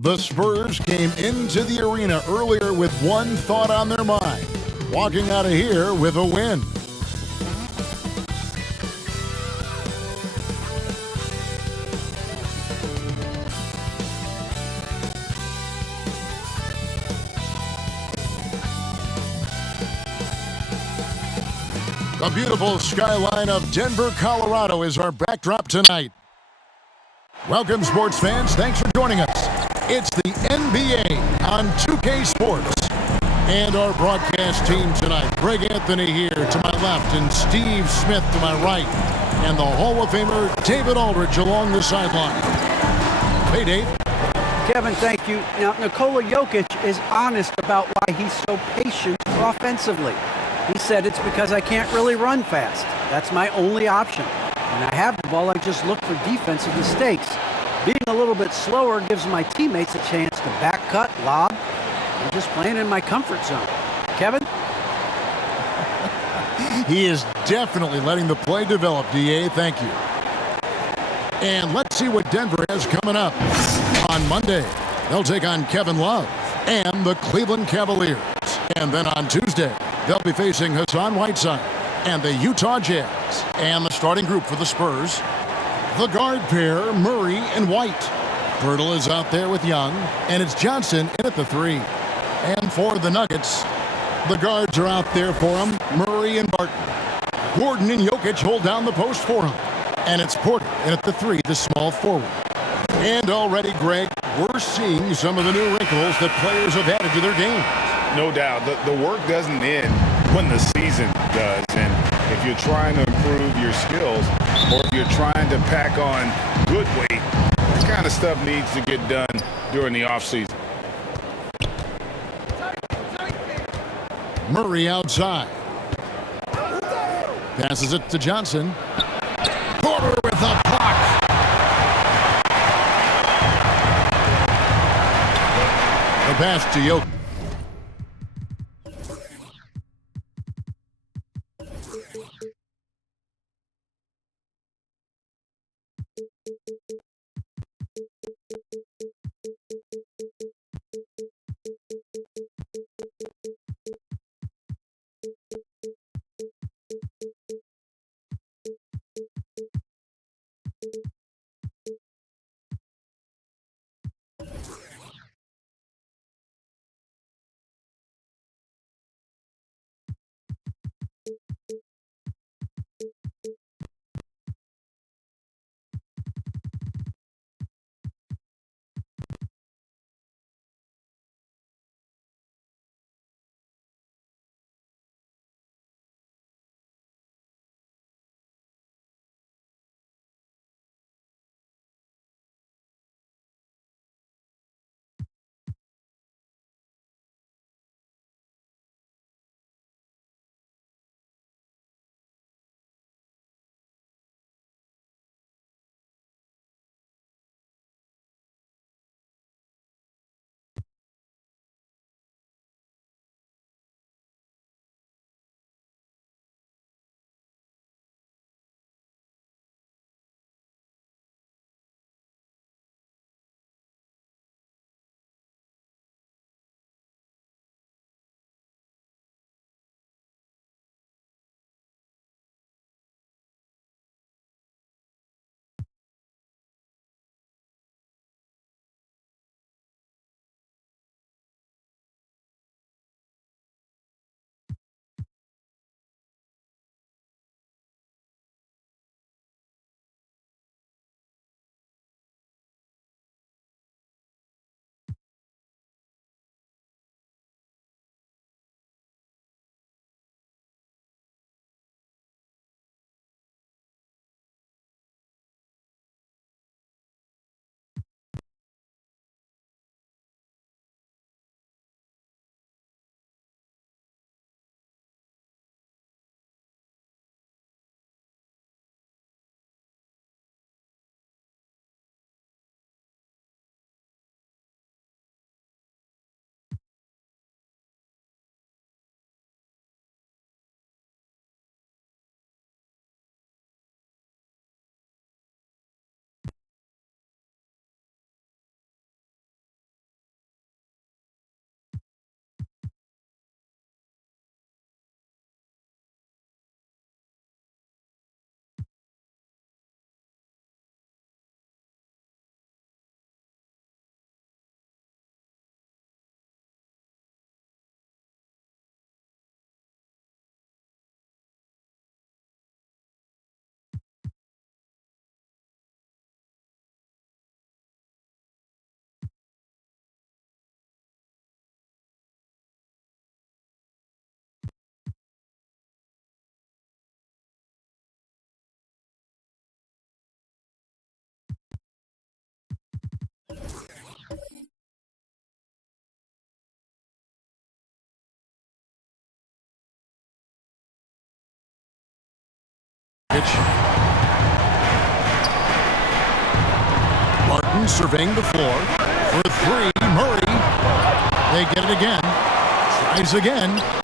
The Spurs came into the arena earlier with one thought on their mind, walking out of here with a win. The beautiful skyline of Denver, Colorado is our backdrop tonight. Welcome, sports fans. Thanks for joining us. It's the NBA on 2K Sports. And our broadcast team tonight, Greg Anthony here to my left and Steve Smith to my right. And the Hall of Famer, David Aldridge, along the sideline. Hey, Dave. Kevin, thank you. Now, Nikola Jokic is honest about why he's so patient offensively. He said it's because I can't really run fast. That's my only option. When I have the ball, I just look for defensive mistakes. Being a little bit slower gives my teammates a chance to back cut, lob. I'm just playing in my comfort zone. Kevin? He is definitely letting the play develop, DA. Thank you. And let's see what Denver has coming up. On Monday, they'll take on Kevin Love and the Cleveland Cavaliers. And then on Tuesday, they'll be facing Hassan Whiteside and the Utah Jazz. And the starting group for the Spurs, the guard pair, Murray and White. Pirtle is out there with Young, and it's Johnson in at the 3. And for the Nuggets, the guards are out there for him, Murray and Barton. Gordon and Jokic hold down the post for him. And it's Porter in at the 3, the small forward. And already, Greg, we're seeing some of the new wrinkles that players have added to their game. No doubt. The work doesn't end when the season does. And if you're trying to improve your skills or if you're trying to pack on good weight, this kind of stuff needs to get done during the offseason. Murray outside. Passes it to Johnson. Porter with a block. The pass to Jokic. Jokic. Martin surveying the floor. For three, Murray. They get it again. Tries again.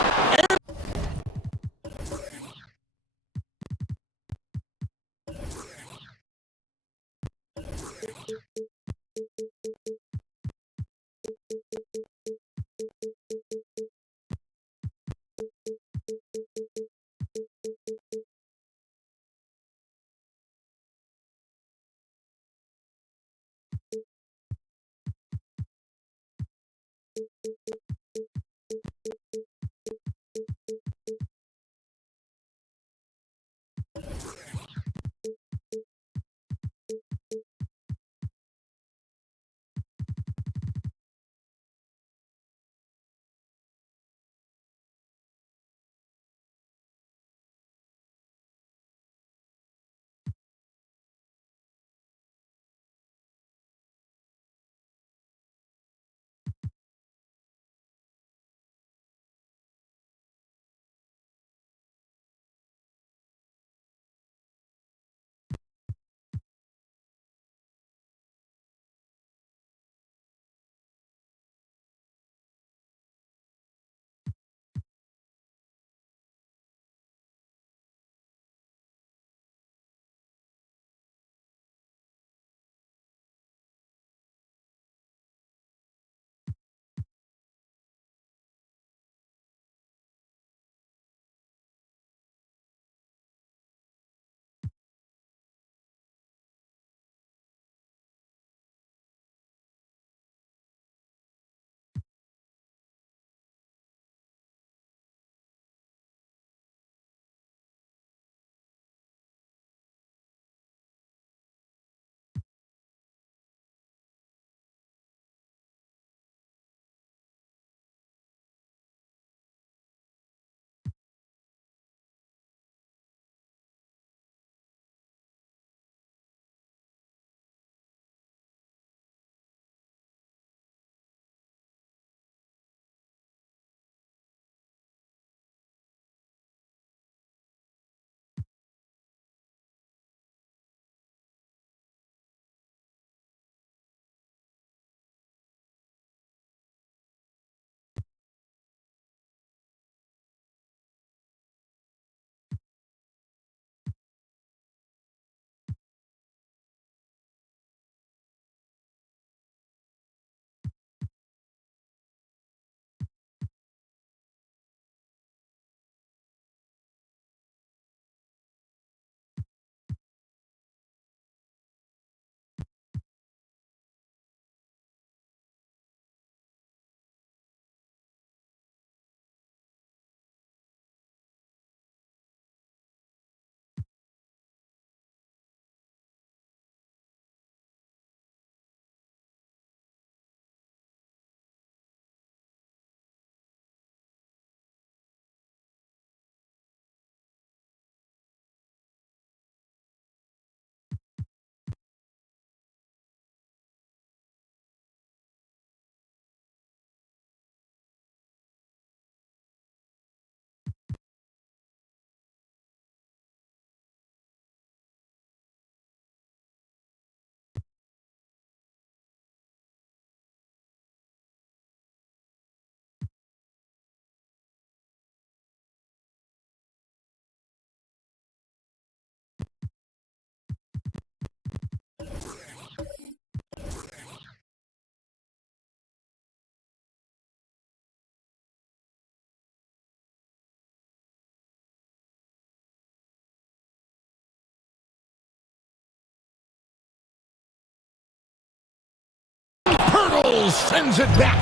Sends it back.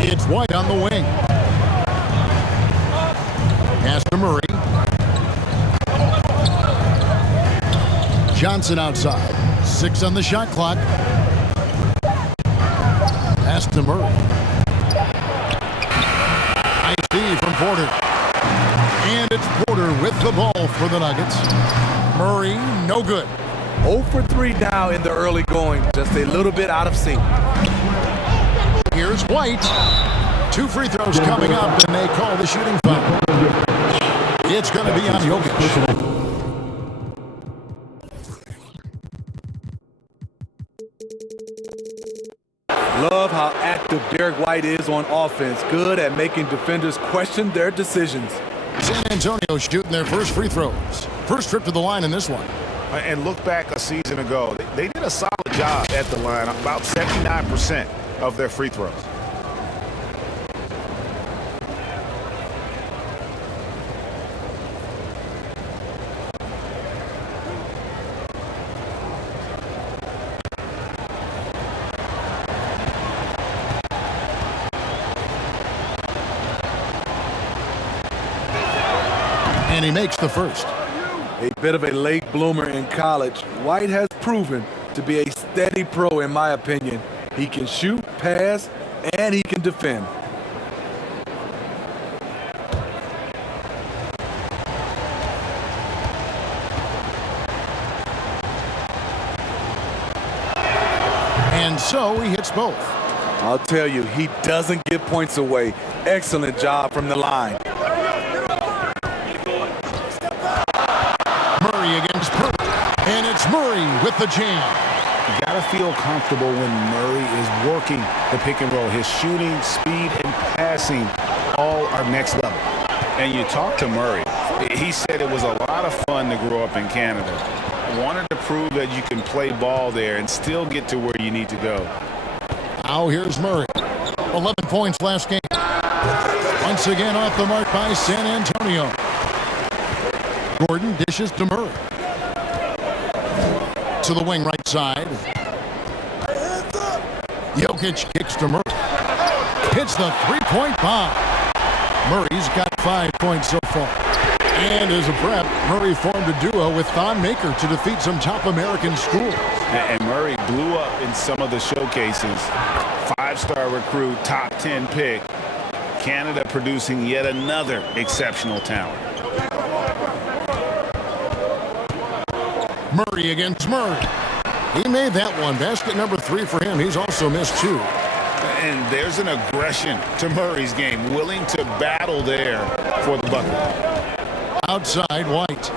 It's White on the wing. Pass to Murray. Johnson outside. 6 on the shot clock. Pass to Murray. Nice D from Porter. And it's Porter with the ball for the Nuggets. Murray, no good. 0 for 3 now in the early going, just a little bit out of sync. Here's White. 2 free throws coming up, and they call the shooting foul. It's going to be on Jokic. Love how active Derek White is on offense. Good at making defenders question their decisions. San Antonio shooting their first free throws. First trip to the line in this one. And look back a season ago. They did a solid job at the line, about 79% of their free throws. And he makes the first. A bit of a late bloomer in college, White has proven to be a steady pro in my opinion. He can shoot, pass, and he can defend. And so he hits both. I'll tell you, he doesn't give points away. Excellent job from the line. Murray against Purdy. And it's Murray with the jam. You got to feel comfortable when Murray is working the pick and roll. His shooting, speed, and passing all are next level. And you talk to Murray. He said it was a lot of fun to grow up in Canada. Wanted to prove that you can play ball there and still get to where you need to go. Now here's Murray. 11 points last game. Once again off the mark by San Antonio. Gordon dishes to Murray. To the wing right side. Jokic kicks to Murray. Hits the three-point bomb. Murray's got 5 points so far. And as a prep, Murray formed a duo with Thon Maker to defeat some top American schools. And Murray blew up in some of the showcases. 5-star recruit, top 10 pick. Canada producing yet another exceptional talent. Murray against Murray. He made that one. Basket number 3 for him. He's also missed 2. And there's an aggression to Murray's game, willing to battle there for the bucket. Outside, White.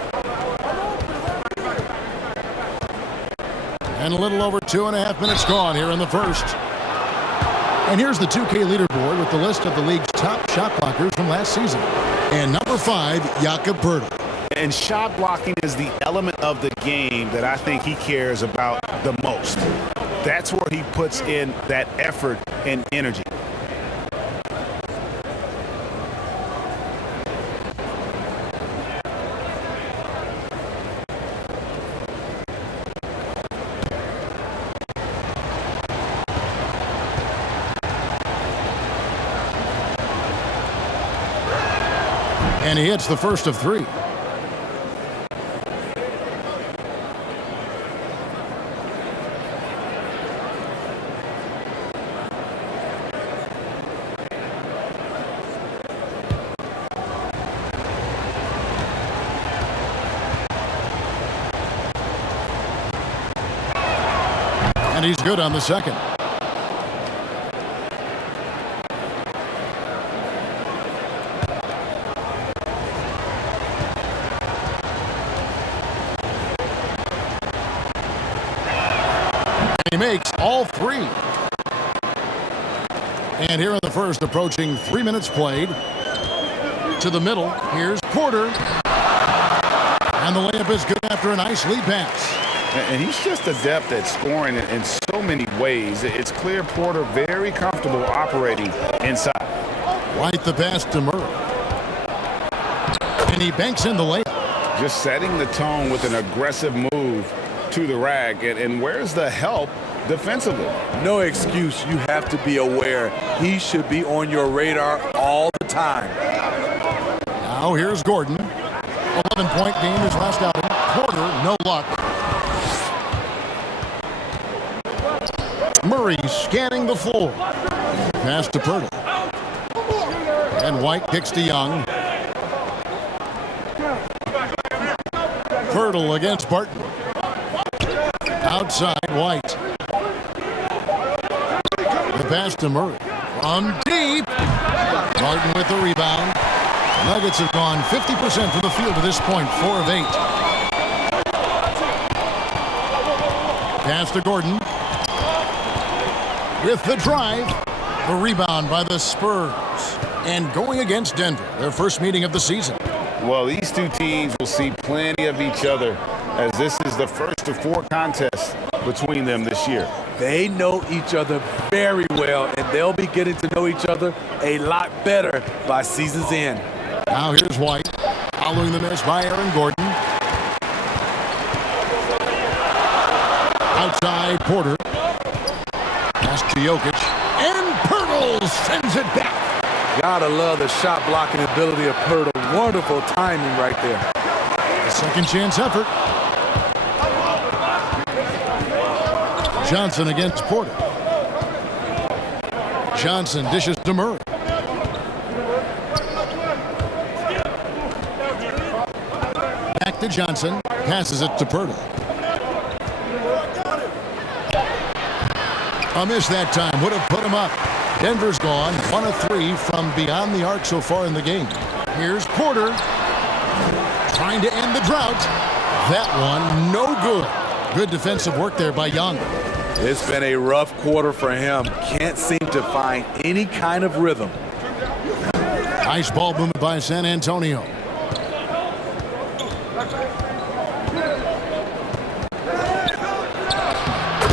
And a little over 2.5 minutes gone here in the first. And here's the 2K leaderboard with the list of the league's top shot blockers from last season. And number 5, Jakob Poeltl. And shot blocking is the element of the game that I think he cares about the most. That's where he puts in that effort and energy. And he hits the first of 3. And he's good on the second. He makes all 3. And here in the first, approaching 3 minutes played. To the middle, here's Porter. And the layup is good after a nice lead pass. And he's just adept at scoring in so many ways. It's clear Porter very comfortable operating inside. White the pass to Murray. And he banks in the layup. Just setting the tone with an aggressive move to the rack. And where's the help defensively? No excuse. You have to be aware. He should be on your radar all the time. Now here's Gordon. 11-point game his last outing. Porter, no luck. Murray scanning the floor. Pass to Poeltl. And White kicks to Young. Poeltl against Barton. Outside, White. The pass to Murray. From deep. Martin with the rebound. The Nuggets have gone 50% from the field to this point, 4 of 8. Pass to Gordon. With the drive, the rebound by the Spurs. And going against Denver, their first meeting of the season. Well, these two teams will see plenty of each other as this is the first of 4 contests between them this year. They know each other very well, and they'll be getting to know each other a lot better by season's end. Now here's White, following the miss by Aaron Gordon. Outside, Porter. Pass to Jokic. And Pirtle sends it back. Gotta love the shot blocking ability of Pirtle. Wonderful timing right there. A second chance effort. Johnson against Porter. Johnson dishes to Murray. Back to Johnson. Passes it to Pirtle. A miss that time would have put him up. Denver's gone 1 of 3 from beyond the arc so far in the game. Here's Porter trying to end the drought. That one no good. Good defensive work there by Young. It's been a rough quarter for him. Can't seem to find any kind of rhythm. Nice ball movement by San Antonio.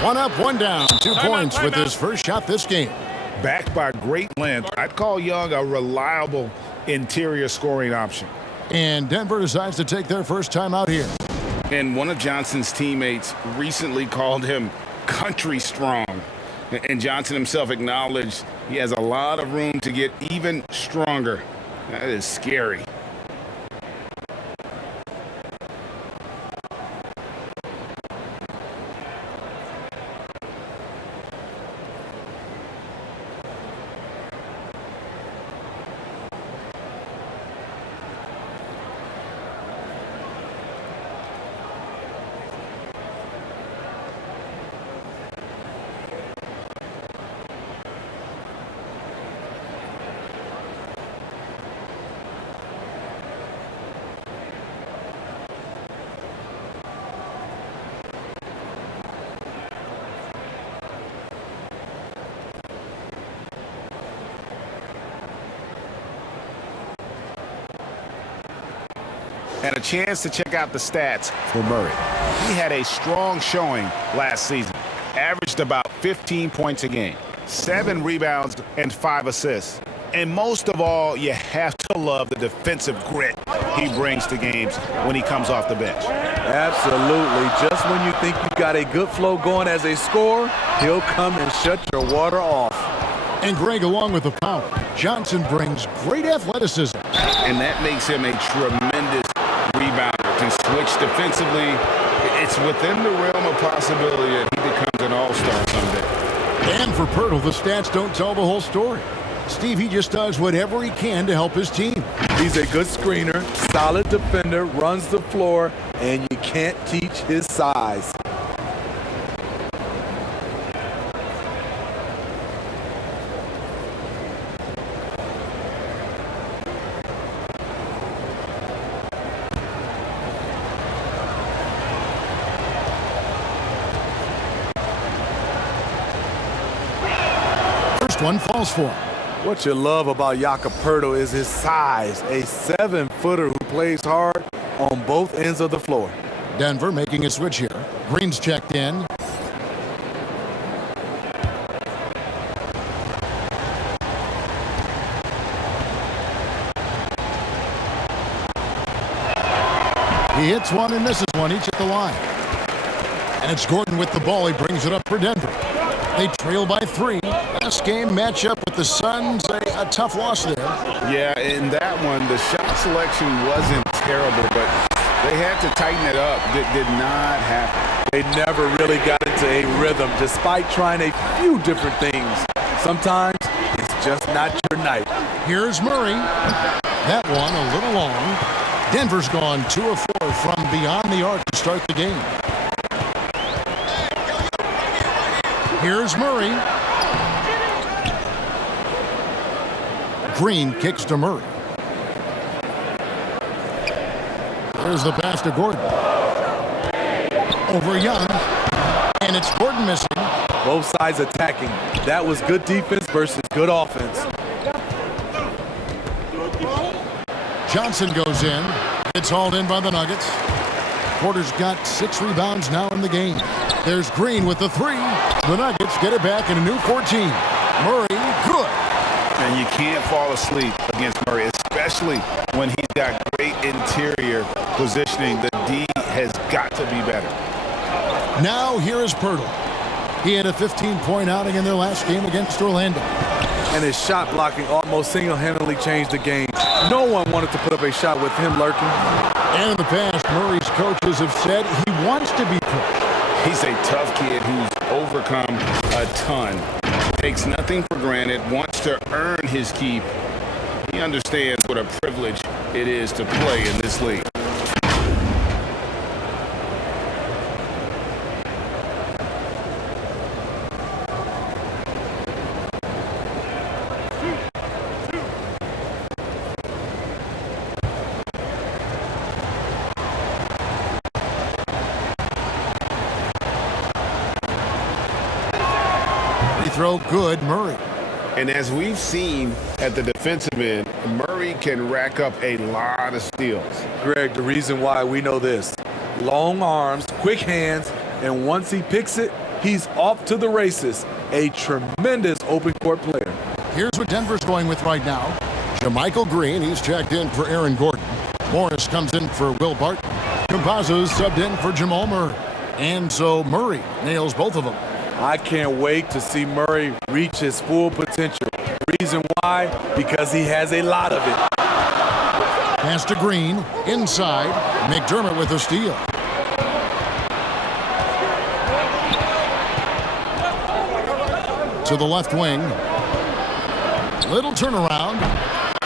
One up, one down. 2 points with his first shot this game. Backed by great length, I'd call Young a reliable interior scoring option. And Denver decides to take their first time out here. And one of Johnson's teammates recently called him country strong. And Johnson himself acknowledged he has a lot of room to get even stronger. That is scary. And a chance to check out the stats for Murray. He had a strong showing last season. Averaged about 15 points a game, 7 rebounds, and 5 assists. And most of all, you have to love the defensive grit he brings to games when he comes off the bench. Absolutely. Just when you think you've got a good flow going as a scorer, he'll come and shut your water off. And Greg, along with the power, Johnson brings great athleticism. And that makes him a tremendous rebounder. Can switch defensively. It's within the realm of possibility that he becomes an all-star someday. And for Pirtle, the stats don't tell the whole story. Steve, he just does whatever he can to help his team. He's a good screener, solid defender, runs the floor, and you can't teach his size. One falls for him. What you love about Jakob Poeltl is his size, a 7-footer who plays hard on both ends of the floor. Denver making a switch here. Green's checked in. He hits one and misses one, each at the line. And it's Gordon with the ball. He brings it up for Denver. They trail by 3. Last game matchup with the Suns, a tough loss there. Yeah, in that one, the shot selection wasn't terrible, but they had to tighten it up. It did not happen. They never really got into a rhythm, despite trying a few different things. Sometimes it's just not your night. Here's Murray. That one a little long. Denver's gone 2 of 4 from beyond the arc to start the game. Here's Murray. Green kicks to Murray. There's the pass to Gordon. Over Young. And it's Gordon missing. Both sides attacking. That was good defense versus good offense. Johnson goes in. It's hauled in by the Nuggets. Porter's got 6 rebounds now in the game. There's Green with the 3. The Nuggets get it back in a new 14. Murray, good. And you can't fall asleep against Murray, especially when he's got great interior positioning. The D has got to be better. Now here is Pirtle. He had a 15-point outing in their last game against Orlando. And his shot blocking almost single-handedly changed the game. No one wanted to put up a shot with him lurking. And in the past, Murray's coaches have said he wants to be pushed. He's a tough kid who's overcome a ton. Takes nothing for granted, wants to earn his keep. He understands what a privilege it is to play in this league. Throw good, Murray. And as we've seen at the defensive end, Murray can rack up a lot of steals. Greg, the reason why we know this: long arms, quick hands, and once he picks it, he's off to the races. A tremendous open court player. Here's what Denver's going with right now. Jermichael Green, he's checked in for Aaron Gordon. Morris comes in for Will Barton. Campazzo's subbed in for Jamal Murray. And so Murray nails both of them. I can't wait to see Murray reach his full potential. Reason why? Because he has a lot of it. Pass to Green, inside. McDermott with a steal. To the left wing. Little turnaround.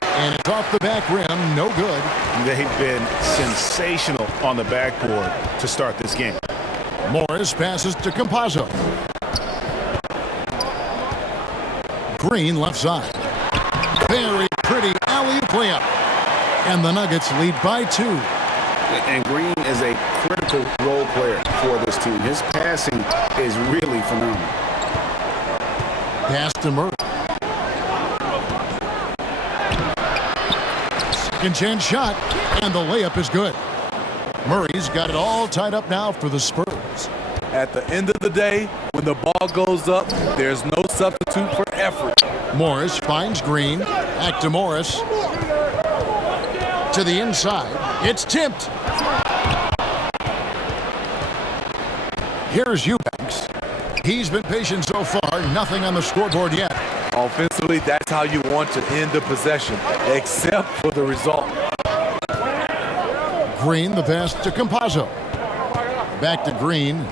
And it's off the back rim, no good. They've been sensational on the backboard to start this game. Morris passes to Campazzo. Green left side. Very pretty alley-oop layup. And the Nuggets lead by 2. And Green is a critical role player for this team. His passing is really phenomenal. Pass to Murray. Second chance shot, and the layup is good. Murray's got it all tied up now for the Spurs. At the end of the day, when the ball goes up, there's no substitute for effort. Morris finds Green. Back to Morris. To the inside. It's tipped. Here's Eubanks. He's been patient so far. Nothing on the scoreboard yet. Offensively, that's how you want to end the possession, except for the result. Green, the pass to Campazzo. Back to Green.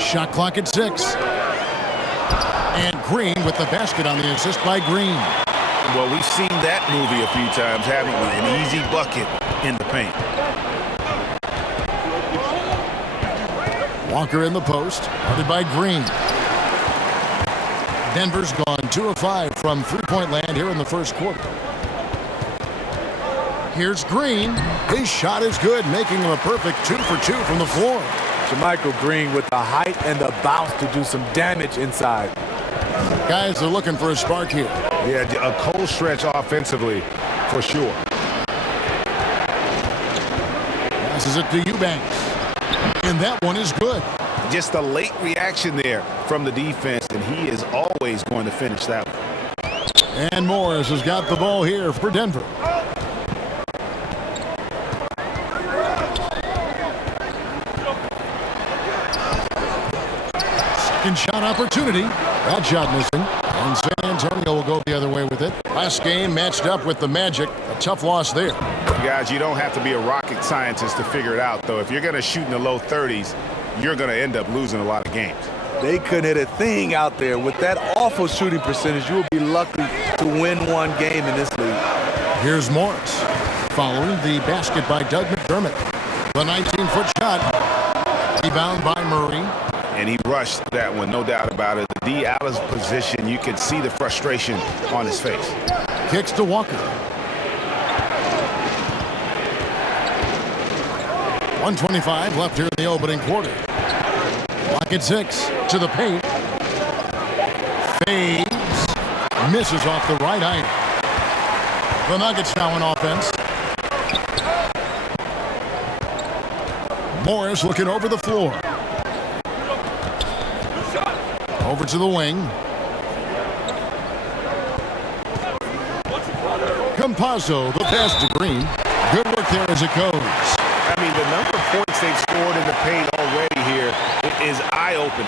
Shot clock at 6. And Green with the basket on the assist by Green. Well, we've seen that movie a few times, haven't we? An easy bucket in the paint. Walker in the post, guarded by Green. Denver's gone 2 of 5 from three-point land here in the first quarter. Here's Green. His shot is good, making him a perfect 2 for 2 from the floor. Jermichael Green with the height and the bounce to do some damage inside. Guys are looking for a spark here. Yeah, a cold stretch offensively, for sure. Passes it to Eubanks. And that one is good. Just a late reaction there from the defense, and he is always going to finish that one. And Morris has got the ball here for Denver. Second shot opportunity. That shot missing. And San Antonio will go the other way with it. Last game matched up with the Magic. A tough loss there. Guys, you don't have to be a rocket scientist to figure it out, though. If you're going to shoot in the low 30s, you're going to end up losing a lot of games. They couldn't hit a thing out there. With that awful shooting percentage, you will be lucky to win one game in this league. Here's Morris. Following the basket by Doug McDermott. The 19-foot shot. Rebound by Murray. and he rushed that one, no doubt about it. The D out of position, you could see the frustration on his face. Kicks to Walker. 1:25 left here in the opening quarter. Clock at 6 to the paint. Fades. Misses off the right eye. The Nuggets now in offense. Morris looking over the floor. Over to the wing. Campazzo, the pass to Green. Good work there as it goes. I mean, the number of points they've scored in the paint already here is eye-opening.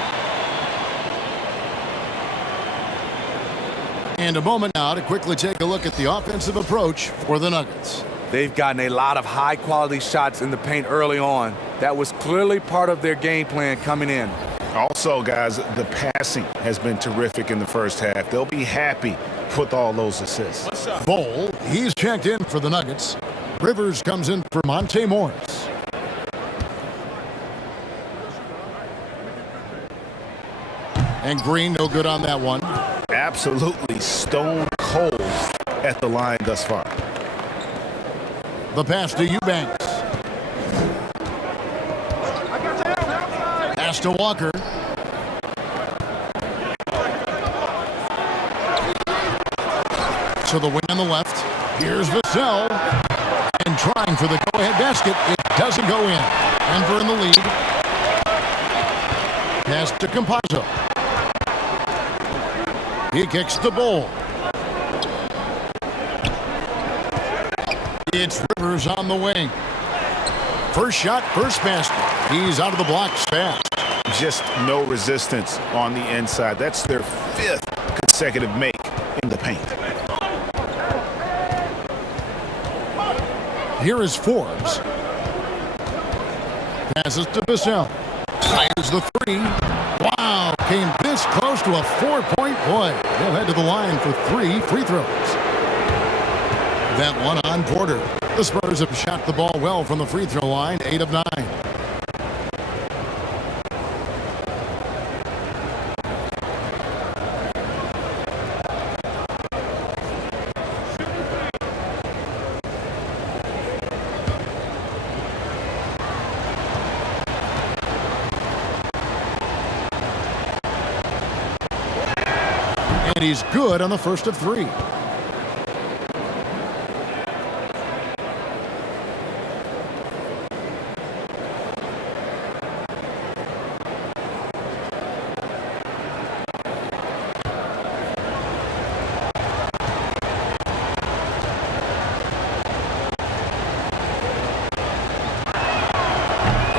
And a moment now to quickly take a look at the offensive approach for the Nuggets. They've gotten a lot of high-quality shots in the paint early on. That was clearly part of their game plan coming in. Also, guys, the passing has been terrific in the first half. They'll be happy with all those assists. Bol, he's checked in for the Nuggets. Rivers comes in for Monte Morris. And Green, no good on that one. Absolutely stone cold at the line thus far. The pass to Eubanks. Pass to Walker. To the wing on the left. Here's Vassell. And trying for the go-ahead basket. It doesn't go in. Denver in the lead. Pass to Campazzo. He kicks the Bol. It's Rivers on the wing. First shot, first basket. He's out of the blocks fast. Just no resistance on the inside. That's their 5th consecutive make in the paint. Here is Forbes. Passes to Vassell. Fires the 3. Wow, came this close to a 4-point play. He'll head to the line for 3 free throws. That one on Porter. The Spurs have shot the ball well from the free throw line, 8 of 9. And he's good on the first of 3.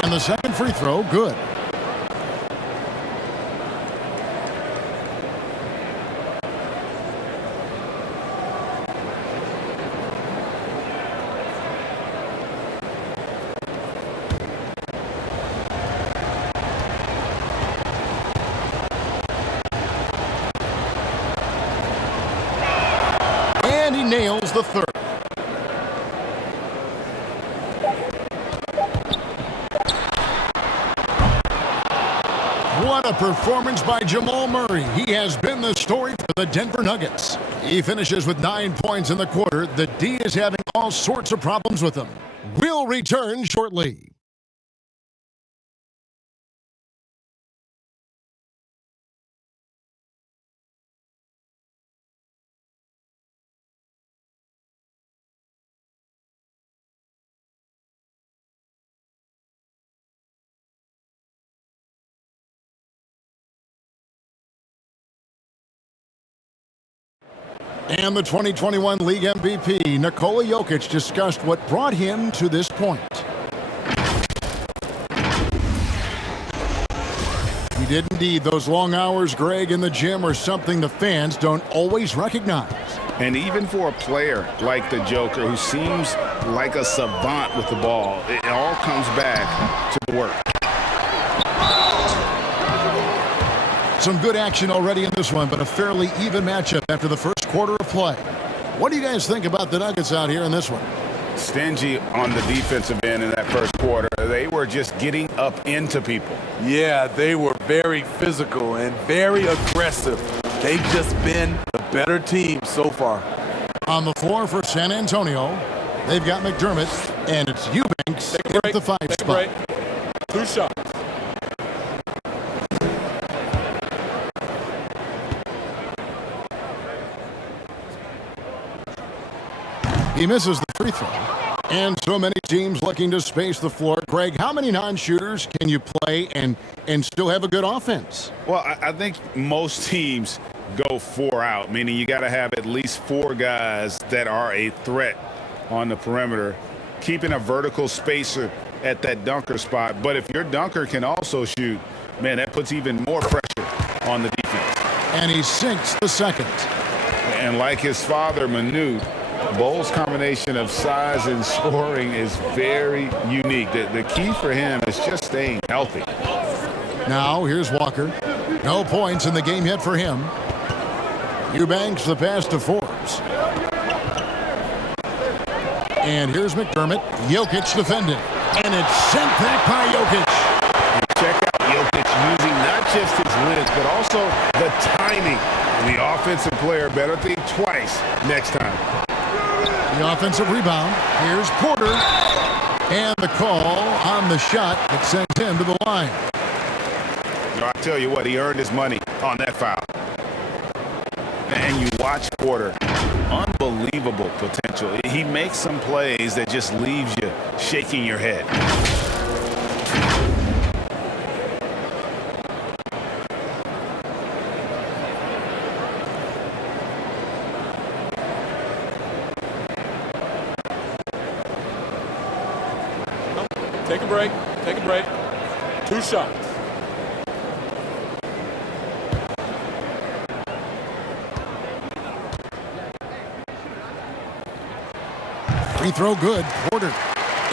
And the second free throw, good. And he nails the third. What a performance by Jamal Murray. He has been the story for the Denver Nuggets. He finishes with 9 points in the quarter. The D is having all sorts of problems with him. We'll return shortly. And the 2021 League MVP, Nikola Jokic, discussed what brought him to this point. He did indeed. Those long hours, Greg, in the gym are something the fans don't always recognize. And even for a player like the Joker, who seems like a savant with the ball, it all comes back to the work. Some good action already in this one, but a fairly even matchup after the first quarter of play. What do you guys think about the Nuggets out here in this one? stingy on the defensive end in that first quarter. They were just getting up into people. Yeah, they were very physical and very aggressive. They've just been the better team so far. On the floor for San Antonio, they've got McDermott, and it's Eubanks at the 5 spot. 2 shots. He misses the free throw. And so many teams looking to space the floor. Greg, how many non-shooters can you play and still have a good offense? Well, I think most teams go 4 out, meaning you got to have at least 4 guys that are a threat on the perimeter, keeping a vertical spacer at that dunker spot. But if your dunker can also shoot, man, that puts even more pressure on the defense. And he sinks the second. And like his father, Manu, Bowles' combination of size and scoring is very unique. The key for him is just staying healthy. Now here's Walker. No points in the game yet for him. Eubanks the pass to Forbes. And here's McDermott. Jokic defending. And it's sent back by Jokic. And check out Jokic using not just his length, but also the timing. And the offensive player better think twice next time. The offensive rebound. Here's Porter. And the call on the shot that sends him to the line. I tell you what, he earned his money on that foul. And you watch Porter. Unbelievable potential. He makes some plays that just leaves you shaking your head. Take a break. Take a break. 2 shots. Free throw good. Porter.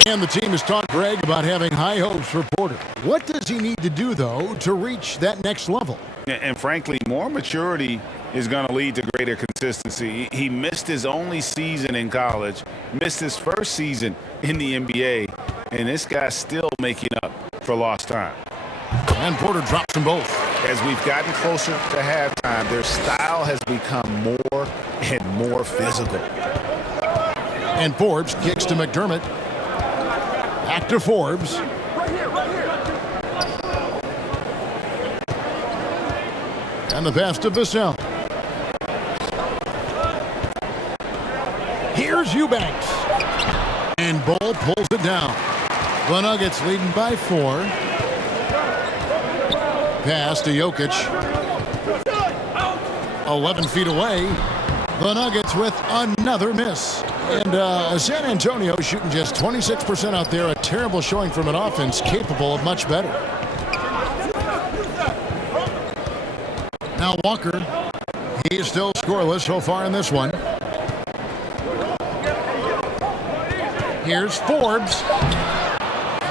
And the team has talked, Greg, about having high hopes for Porter. What does he need to do, though, to reach that next level? And frankly, more maturity is going to lead to greater consistency. He missed his only season in college, missed his first season in the NBA, and this guy's still making up for lost time. And Porter drops them both. As we've gotten closer to halftime, their style has become more and more physical. And Forbes kicks to McDermott. Back to Forbes. And the pass to Vassell. Here's Eubanks. And Ball pulls it down. The Nuggets leading by 4. Pass to Jokic. 11 feet away. The Nuggets with another miss. And San Antonio shooting just 26% out there. A terrible showing from an offense capable of much better. Now Walker. He is still scoreless so far in this one. Here's Forbes.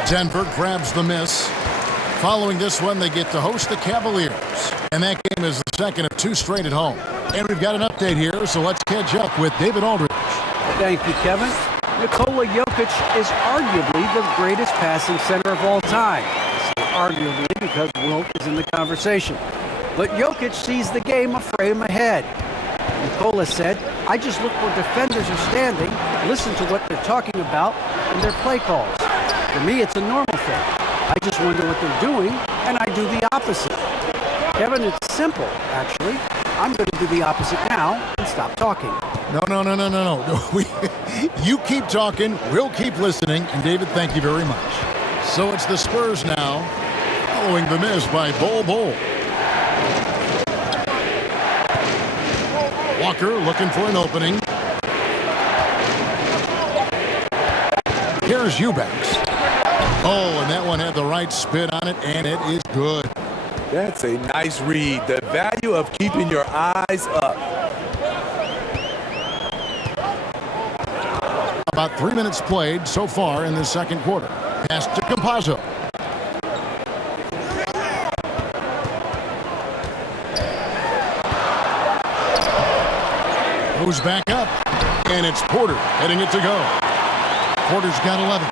Denver grabs the miss. Following this one, they get to host the Cavaliers. And that game is the second of 2 straight at home. And we've got an update here, so let's catch up with David Aldridge. Thank you, Kevin. Nikola Jokic is arguably the greatest passing center of all time. Arguably because Wilt is in the conversation. But Jokic sees the game a frame ahead. Nikola said, I just look where defenders are standing, listen to what they're talking about, and their play calls. For me, it's a normal thing. I just wonder what they're doing, and I do the opposite. Kevin, it's simple, actually. I'm going to do the opposite now and stop talking. No. You keep talking, we'll keep listening, and David, thank you very much. So it's the Spurs now, following the miss by Bol. Walker looking for an opening. Here's Eubanks. Oh, and that one had the right spin on it, and it is good. That's a nice read. The value of keeping your eyes up. About 3 minutes played so far in the second quarter. Pass to Campazzo. Goes back up, and it's Porter heading it to go. Porter's got 11.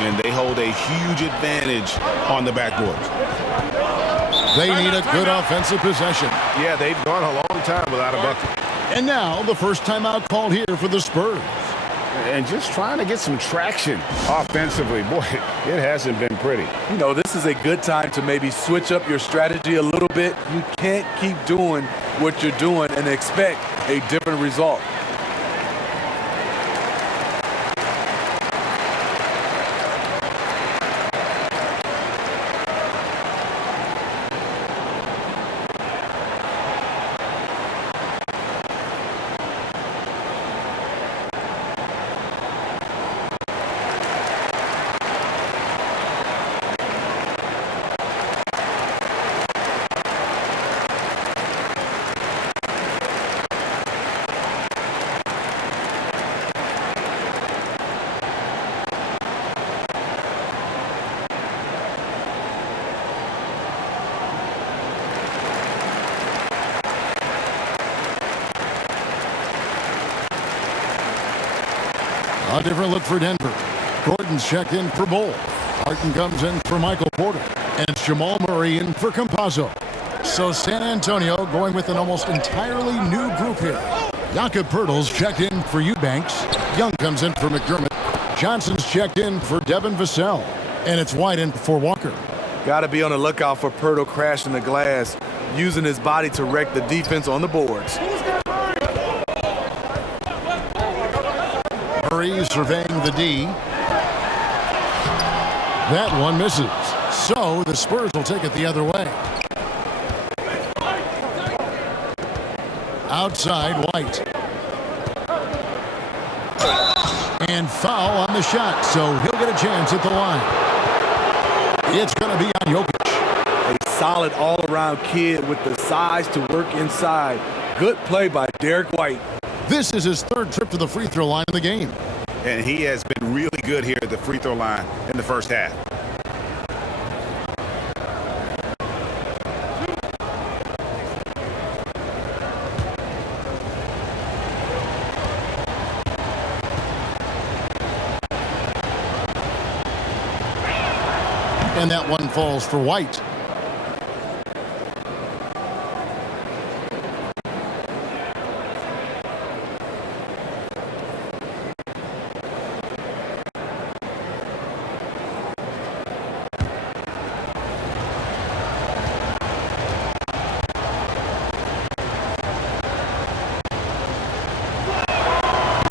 And they hold a huge advantage on the backboard. They need a good offensive possession. Yeah, they've gone a long time without a bucket. And now the first timeout called here for the Spurs. And just trying to get some traction offensively. Boy, it hasn't been pretty. You know, this is a good time to maybe switch up your strategy a little bit. You can't keep doing what you're doing and expect a different result. A different look for Denver. Gordon's checked in for Bull. Harton comes in for Michael Porter. And it's Jamal Murray in for Campazzo. So San Antonio going with an almost entirely new group here. Jakob Poeltl's checked in for Eubanks. Young comes in for McDermott. Johnson's checked in for Devin Vassell. And it's White in for Walker. Got to be on the lookout for Poeltl crashing the glass, using his body to wreck the defense on the boards. Murray surveying the D. That one misses. So the Spurs will take it the other way. Outside, White. And foul on the shot, so he'll get a chance at the line. It's going to be on Jokic. A solid all-around kid with the size to work inside. Good play by Derek White. This is his third trip to the free throw line of the game. And he has been really good here at the free throw line in the first half. And that one falls for White.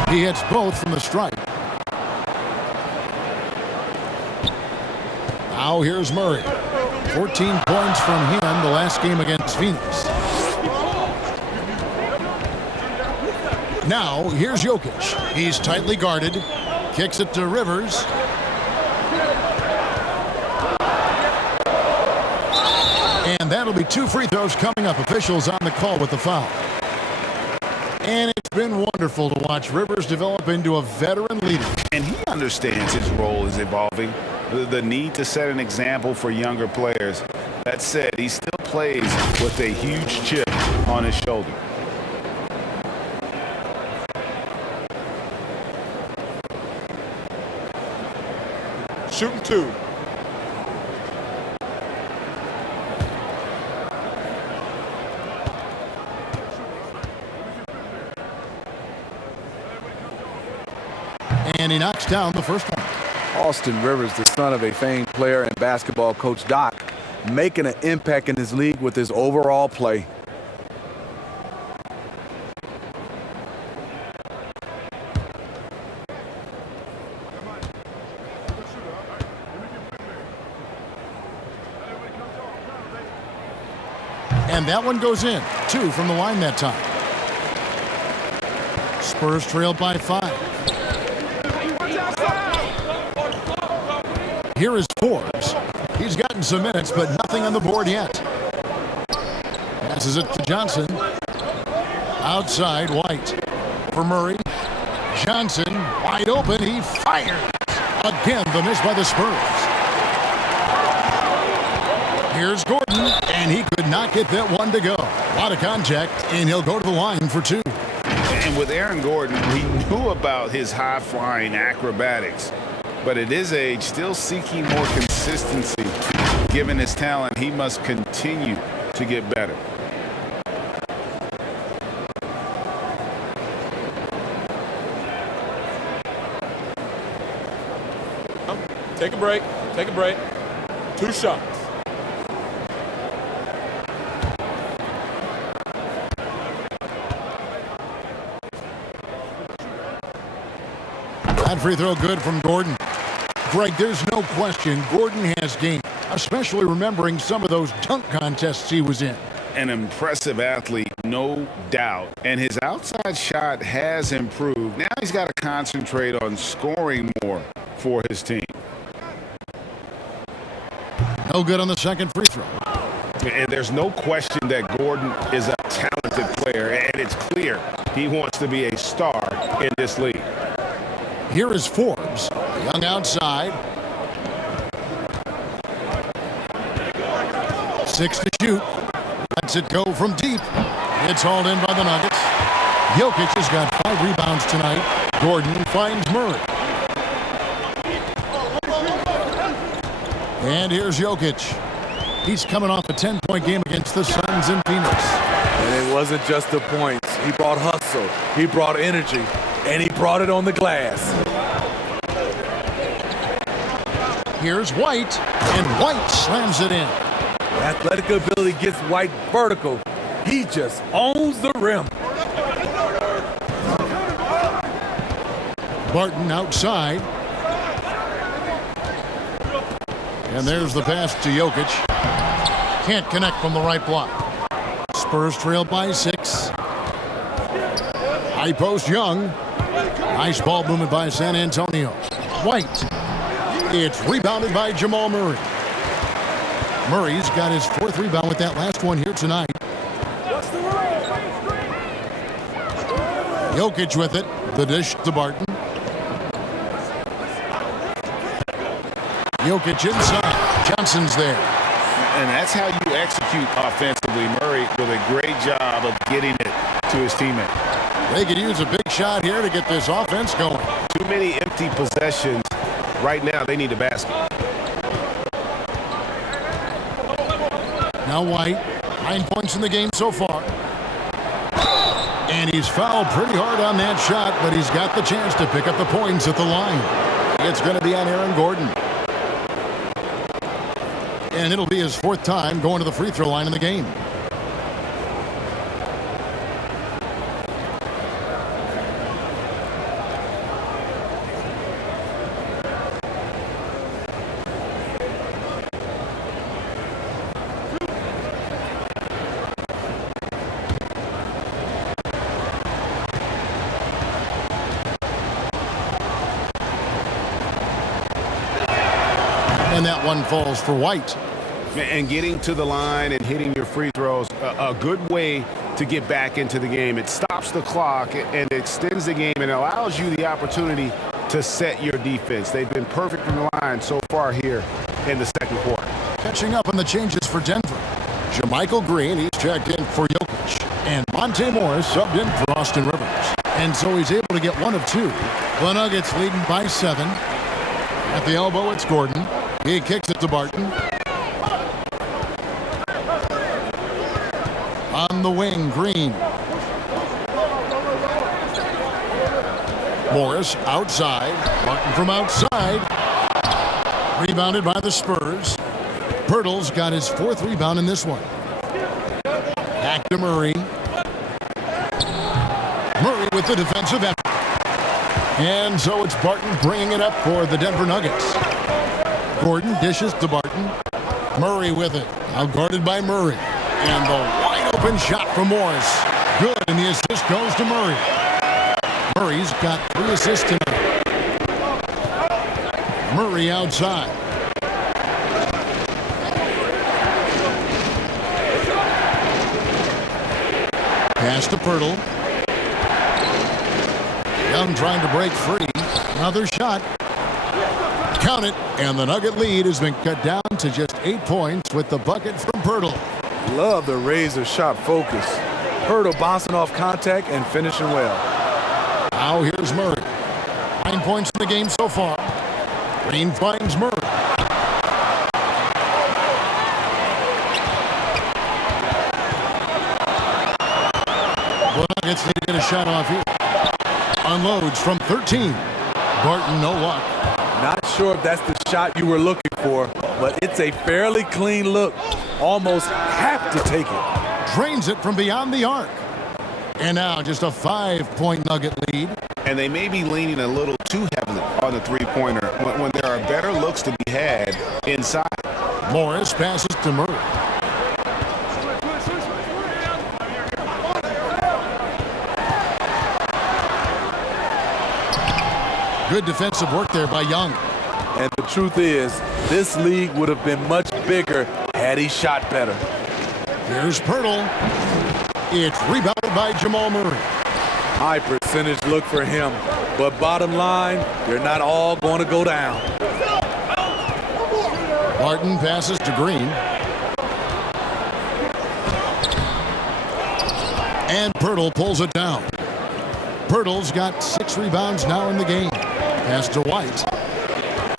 He hits both from the stripe. Now here's Murray. 14 points from him the last game against Phoenix. Now here's Jokic. He's tightly guarded. Kicks it to Rivers. And that'll be 2 free throws coming up. Officials on the call with the foul. And it's been wonderful to watch Rivers develop into a veteran leader. And he understands his role is evolving. The need to set an example for younger players. That said, he still plays with a huge chip on his shoulder. Shooting 2. And he knocks down the first one. Austin Rivers, the son of a famed player and basketball coach Doc, making an impact in his league with his overall play. And that one goes in. 2 from the line that time. Spurs trail by 5. Here is Forbes. He's gotten some minutes, but nothing on the board yet. Passes it to Johnson. Outside, White. For Murray. Johnson, wide open. He fires. Again, the miss by the Spurs. Here's Gordon, and he could not get that one to go. A lot of contact, and he'll go to the line for 2. And And with Aaron Gordon, we knew about his high-flying acrobatics, but at his age, still seeking more consistency. Given his talent, he must continue to get better. Take a break. Take a break. 2 shots. That free throw good from Gordon. Greg, there's no question Gordon has game, especially remembering some of those dunk contests he was in. An impressive athlete, no doubt. And his outside shot has improved. Now he's got to concentrate on scoring more for his team. No good on the second free throw. And there's no question that Gordon is a talented player, and it's clear he wants to be a star in this league. Here is Forbes, young outside. 6 to shoot. Lets it go from deep. It's hauled in by the Nuggets. Jokic has got 5 rebounds tonight. Gordon finds Murray. And here's Jokic. He's coming off a 10-point game against the Suns in Phoenix. And it wasn't just the points. He brought hustle. He brought energy. And he brought it on the glass. Here's White. And White slams it in. Athletic ability gets White vertical. He just owns the rim. Barton outside. And there's the pass to Jokic. Can't connect from the right block. Spurs trail by 6. High post Young. Nice ball movement by San Antonio. White. It's rebounded by Jamal Murray. Murray's got his 4th rebound with that last one here tonight. Jokic with it. The dish to Barton. Jokic inside. Johnson's there. And that's how you execute offensively. Murray with a great job of getting it to his teammate. They could use a big shot here to get this offense going. Too many empty possessions. Right now, they need a basket. Now White, 9 points in the game so far. And he's fouled pretty hard on that shot, but he's got the chance to pick up the points at the line. It's going to be on Aaron Gordon. And it'll be his 4th time going to the free throw line in the game. And that one falls for White. And getting to the line and hitting your free throws, a good way to get back into the game. It stops the clock and extends the game and allows you the opportunity to set your defense. They've been perfect from the line so far here in the second quarter. Catching up on the changes for Denver. Jermichael Green, he's checked in for Jokic. And Monte Morris subbed in for Austin Rivers. And so he's able to get 1 of 2. The Nuggets leading by 7. At the elbow, it's Gordon. He kicks it to Barton. On the wing, Green. Morris outside. Barton from outside. Rebounded by the Spurs. Pirtle's got his 4th rebound in this one. Back to Murray. Murray with the defensive effort. And so it's Barton bringing it up for the Denver Nuggets. Gordon dishes to Barton. Murray with it. Now guarded by Murray. And the wide open shot from Morris. Good, and the assist goes to Murray. Murray's got 3 assists tonight. Murray outside. Pass to Pirtle. Young trying to break free. Another shot. Count it, and the Nugget lead has been cut down to just 8 points with the bucket from Pirtle. Love the razor sharp focus. Pirtle bouncing off contact and finishing well. Now here's Murray. 9 points in the game so far. Green finds Murray. The Nuggets need to get a shot off here. Unloads from 13. Barton, no luck. Not sure if that's the shot you were looking for, but it's a fairly clean look. Almost have to take it. Drains it from beyond the arc. And now just a 5-point Nugget lead. And they may be leaning a little too heavily on the three-pointer when there are better looks to be had inside. Morris passes to Murray. Good defensive work there by Young. And the truth is, this league would have been much bigger had he shot better. Here's Pirtle. It's rebounded by Jamal Murray. High percentage look for him, but bottom line, they're not all going to go down. Barton passes to Green. And Pirtle pulls it down. Pirtle's got 6 rebounds now in the game. Pass to White.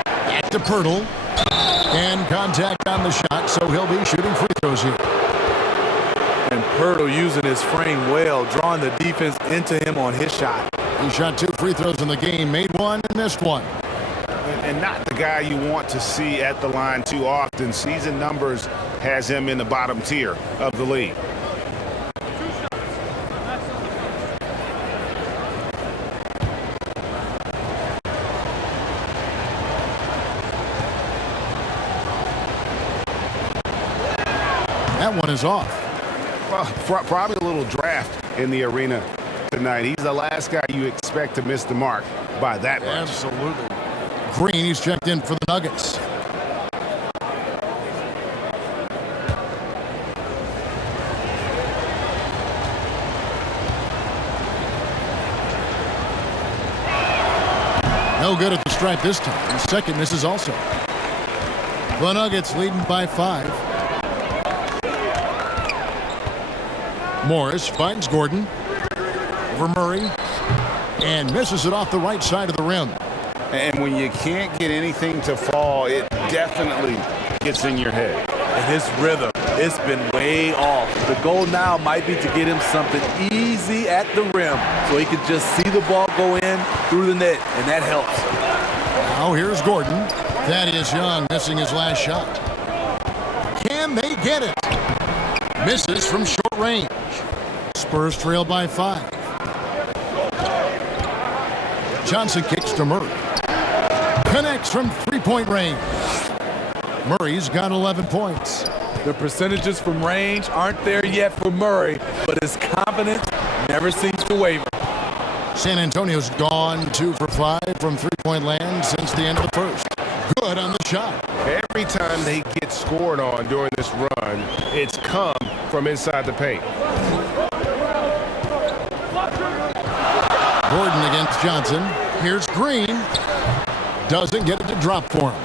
Back to Pirtle. And contact on the shot, so he'll be shooting free throws here. And Pirtle using his frame well, drawing the defense into him on his shot. He shot 2 free throws in the game, made 1 and missed 1. And not the guy you want to see at the line too often. Season numbers has him in the bottom tier of the league. That one is off. Well, probably a little draft in the arena tonight. He's the last guy you expect to miss the mark by that much. Absolutely. Green, he's checked in for the Nuggets. No good at the stripe this time. The second misses also. The Nuggets leading by 5. Morris finds Gordon over Murray and misses it off the right side of the rim. And when you can't get anything to fall, it definitely gets in your head. And his rhythm, it's been way off. The goal now might be to get him something easy at the rim so he can just see the ball go in through the net, and that helps. Now here's Gordon. Thaddeus Young missing his last shot. Can they get it? Misses from short range. Spurs trail by 5. Johnson kicks to Murray. Connects from 3-point range. Murray's got 11 points. The percentages from range aren't there yet for Murray, but his confidence never seems to waver. San Antonio's gone 2 for 5 from 3-point land since the end of the first. Good on the shot. Every time they get scored on during this run, it's come from inside the paint. Gordon against Johnson. Here's Green. Doesn't get it to drop for him.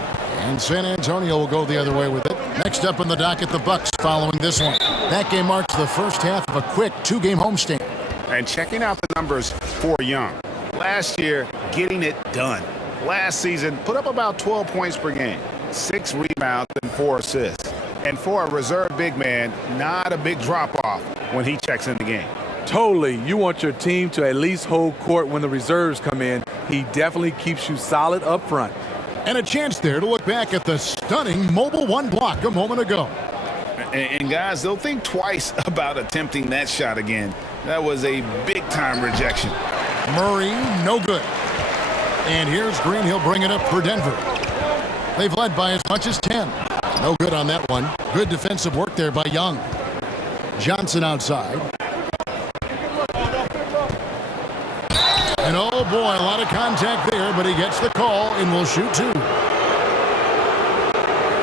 And San Antonio will go the other way with it. Next up on the docket, the Bucks following this one. That game marks the first half of a quick 2-game homestand. And checking out the numbers for Young. Last year, getting it done. Last season, put up about 12 points per game, 6 rebounds and 4 assists. And for a reserve big man, not a big drop-off when he checks in the game. Totally. You want your team to at least hold court when the reserves come in. He definitely keeps you solid up front. And a chance there to look back at the stunning mobile 1 block a moment ago. And guys, they'll think twice about attempting that shot again. That was a big-time rejection. Murray, no good. And here's Green. He'll bring it up for Denver. They've led by as much as 10. No good on that one. Good defensive work there by Young. Johnson outside. And oh boy, a lot of contact there, but he gets the call and will shoot 2.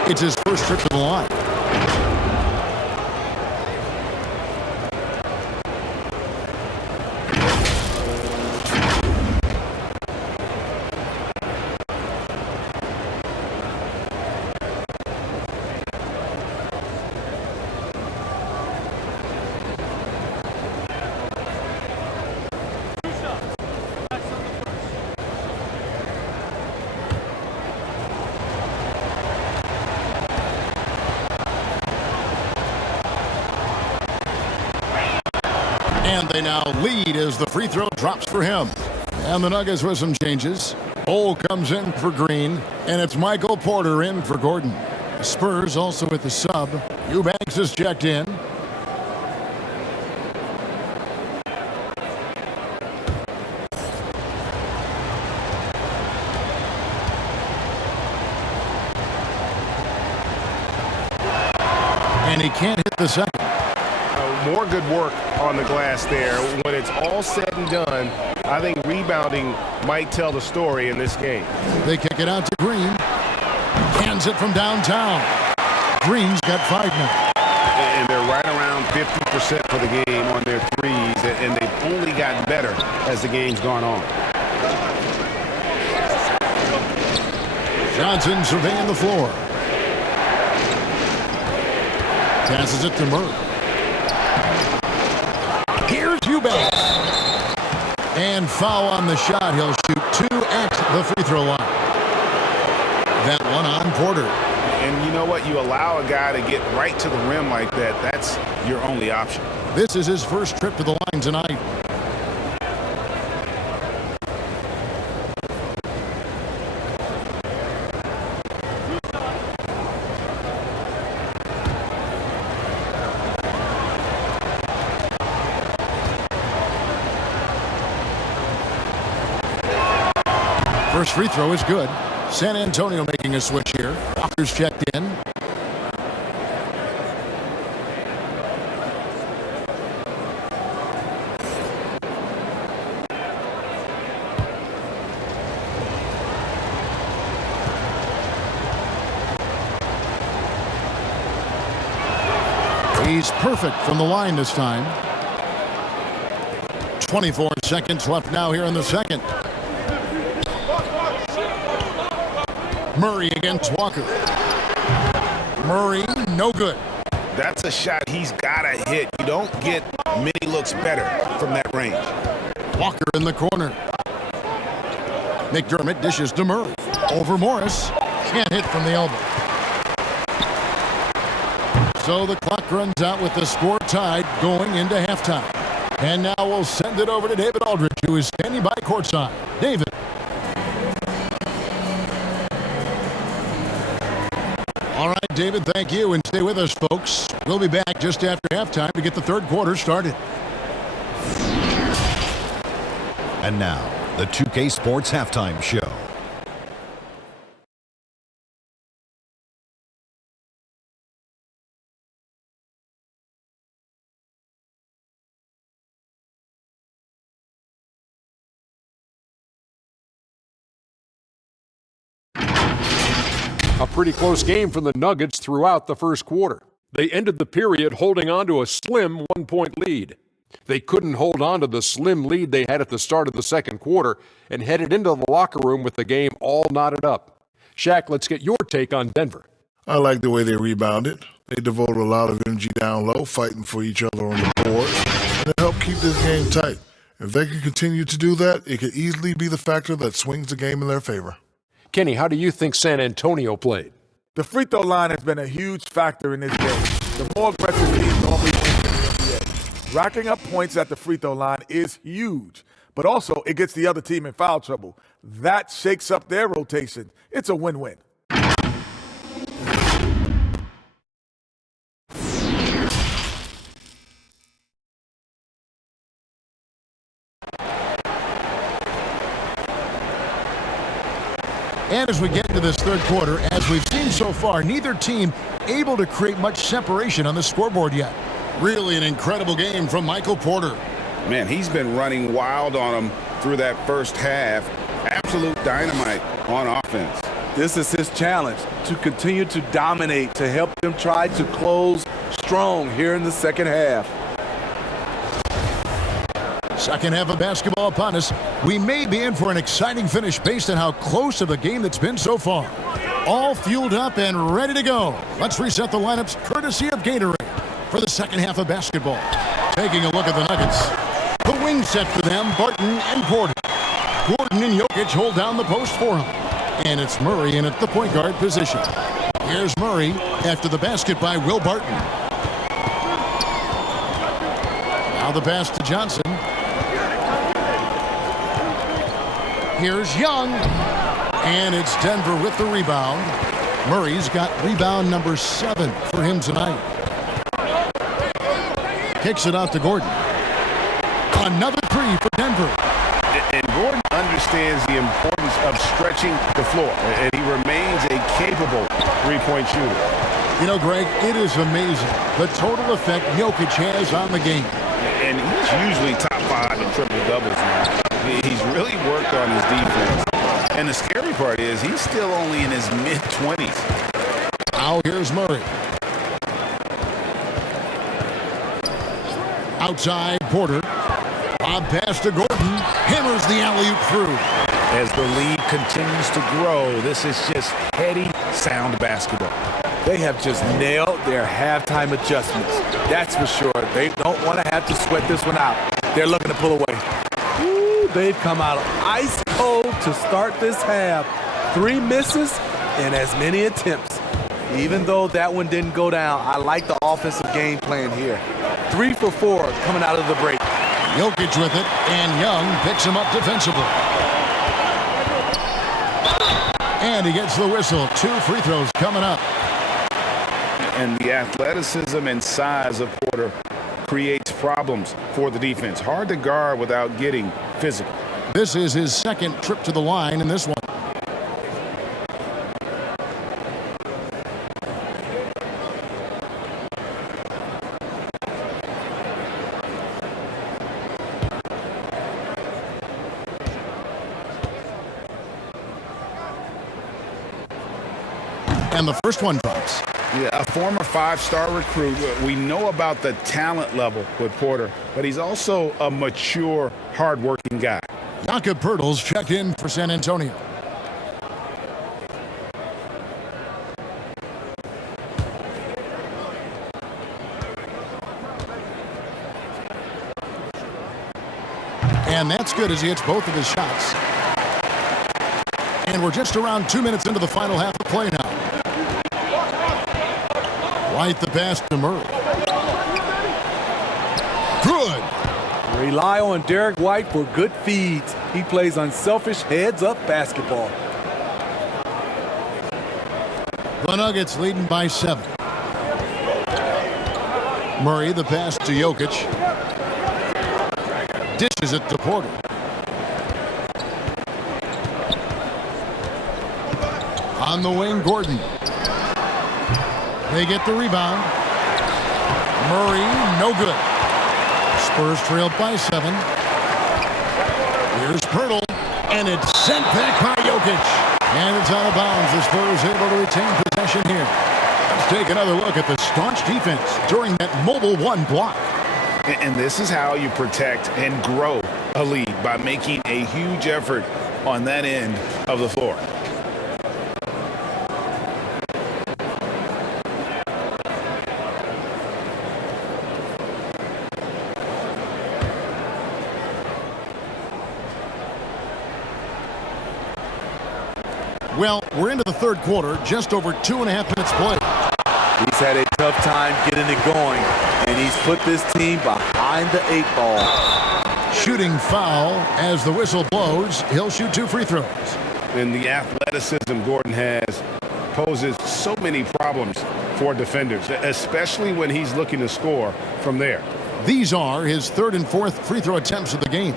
It's his first trip to the line. And they now lead as the free throw drops for him. And the Nuggets with some changes. Cole comes in for Green, and it's Michael Porter in for Gordon. The Spurs also with the sub. Eubanks is checked in. And he can't hit the second. More good work on the glass there. When it's all said and done, I think rebounding might tell the story in this game. They kick it out to Green. Hands it from downtown. Green's got 5 now. And they're right around 50% for the game on their threes, and they've only gotten better as the game's gone on. Johnson surveying the floor. Passes it to Murray. Here's Eubanks. And foul on the shot. He'll shoot 2 at the free throw line. That one on Porter. And you know what? You allow a guy to get right to the rim like that. That's your only option. This is his first trip to the line tonight. First free throw is good. San Antonio making a switch here. Walker's checked in. He's perfect from the line this time. 24 seconds left now here in the second. Murray against Walker. Murray, no good. That's a shot he's got to hit. You don't get many looks better from that range. Walker in the corner. McDermott dishes to Murray. Over Morris. Can't hit from the elbow. So the clock runs out with the score tied going into halftime. And now we'll send it over to David Aldridge, who is standing by courtside. David. All right, David, thank you, and stay with us, folks. We'll be back just after halftime to get the third quarter started. And now, the 2K Sports Halftime Show. A pretty close game from the Nuggets throughout the first quarter. They ended the period holding on to a slim 1-point lead. They couldn't hold on to the slim lead they had at the start of the second quarter and headed into the locker room with the game all knotted up. Shaq, let's get your take on Denver. I like the way they rebounded. They devoted a lot of energy down low, fighting for each other on the board, and it helped keep this game tight. If they can continue to do that, it could easily be the factor that swings the game in their favor. Kenny, how do you think San Antonio played? The free throw line has been a huge factor in this game. The more aggressive teams normally win in the NBA. Racking up points at the free throw line is huge, but also it gets the other team in foul trouble. That shakes up their rotation. It's a win-win. And as we get into this third quarter, as we've seen so far, neither team able to create much separation on the scoreboard yet. Really an incredible game from Michael Porter. Man, he's been running wild on them through that first half. Absolute dynamite on offense. This is his challenge, to continue to dominate, to help them try to close strong here in the second half. Second half of basketball upon us. We may be in for an exciting finish based on how close of a game that's been so far. All fueled up and ready to go. Let's reset the lineups courtesy of Gatorade for the second half of basketball. Taking a look at the Nuggets. The wing set for them, Barton and Porter. Gordon and Jokic hold down the post for him. And it's Murray in at the point guard position. Here's Murray after the basket by Will Barton. Now the pass to Johnson. Here's Young. And it's Denver with the rebound. Murray's got rebound number 7 for him tonight. Kicks it out to Gordon. Another 3 for Denver. And Gordon understands the importance of stretching the floor, and he remains a capable three-point shooter. You know, Greg, it is amazing the total effect Jokic has on the game. And he's usually top 5 in triple-doubles now. He's really worked on his defense. And the scary part is he's still only in his mid-20s. Now here's Murray. Outside Porter. Lob pass to Gordon. Hammers the alley-oop through. As the league continues to grow, this is just heady, sound basketball. They have just nailed their halftime adjustments. That's for sure. They don't want to have to sweat this one out. They're looking to pull away. Ooh, they've come out ice cold to start this half. 3 misses and as many attempts. Even though that one didn't go down, I like the offensive game plan here. 3 for 4 coming out of the break. Jokic with it, and Young picks him up defensively. And he gets the whistle. 2 free throws coming up. And the athleticism and size of Porter creates problems for the defense. Hard to guard without getting physical. This is his 2nd trip to the line in this one. And the first one drops. Yeah, a former 5-star recruit. We know about the talent level with Porter, but he's also a mature, hard-working guy. Jakob Poeltl's checked in for San Antonio. And that's good as he hits both of his shots. And we're just around 2 minutes into the final half of play now. White the pass to Murray. Good. Rely on Derek White for good feeds. He plays unselfish heads-up basketball. The Nuggets leading by 7. Murray the pass to Jokic. Dishes it to Porter. On the wing, Gordon. They get the rebound. Murray, no good. Spurs trailed by 7. Here's Poeltl, and it's sent back by Jokic. And it's out of bounds. The Spurs able to retain possession here. Let's take another look at the staunch defense during that mobile 1 block. And this is how you protect and grow a lead, by making a huge effort on that end of the floor. Well, we're into the 3rd quarter, just over 2.5 minutes played. He's had a tough time getting it going, and he's put this team behind the 8 ball. Shooting foul as the whistle blows. He'll shoot 2 free throws. And the athleticism Gordon has poses so many problems for defenders, especially when he's looking to score from there. These are his 3rd and 4th free throw attempts of the game.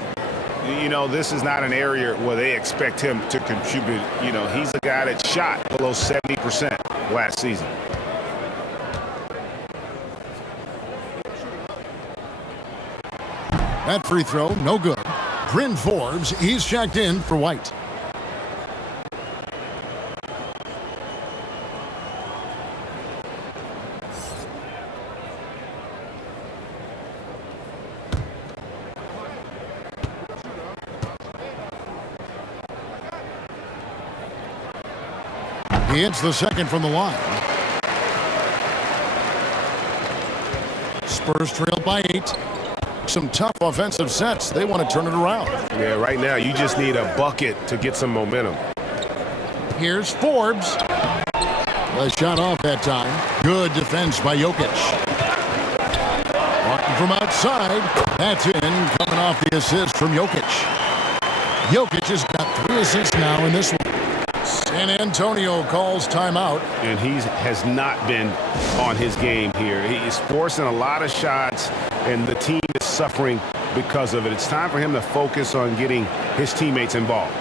You know, this is not an area where they expect him to contribute. You know, he's a guy that shot below 70% last season. That free throw, no good. Bryn Forbes, he's checked in for White. He hits the 2nd from the line. Spurs trailed by 8. Some tough offensive sets. They want to turn it around. Yeah, right now you just need a bucket to get some momentum. Here's Forbes. The shot off that time. Good defense by Jokic. Walking from outside. That's in, coming off the assist from Jokic. Jokic has got 3 assists now in this one. San Antonio calls timeout. And he has not been on his game here. He's forcing a lot of shots, and the team is suffering because of it. It's time for him to focus on getting his teammates involved.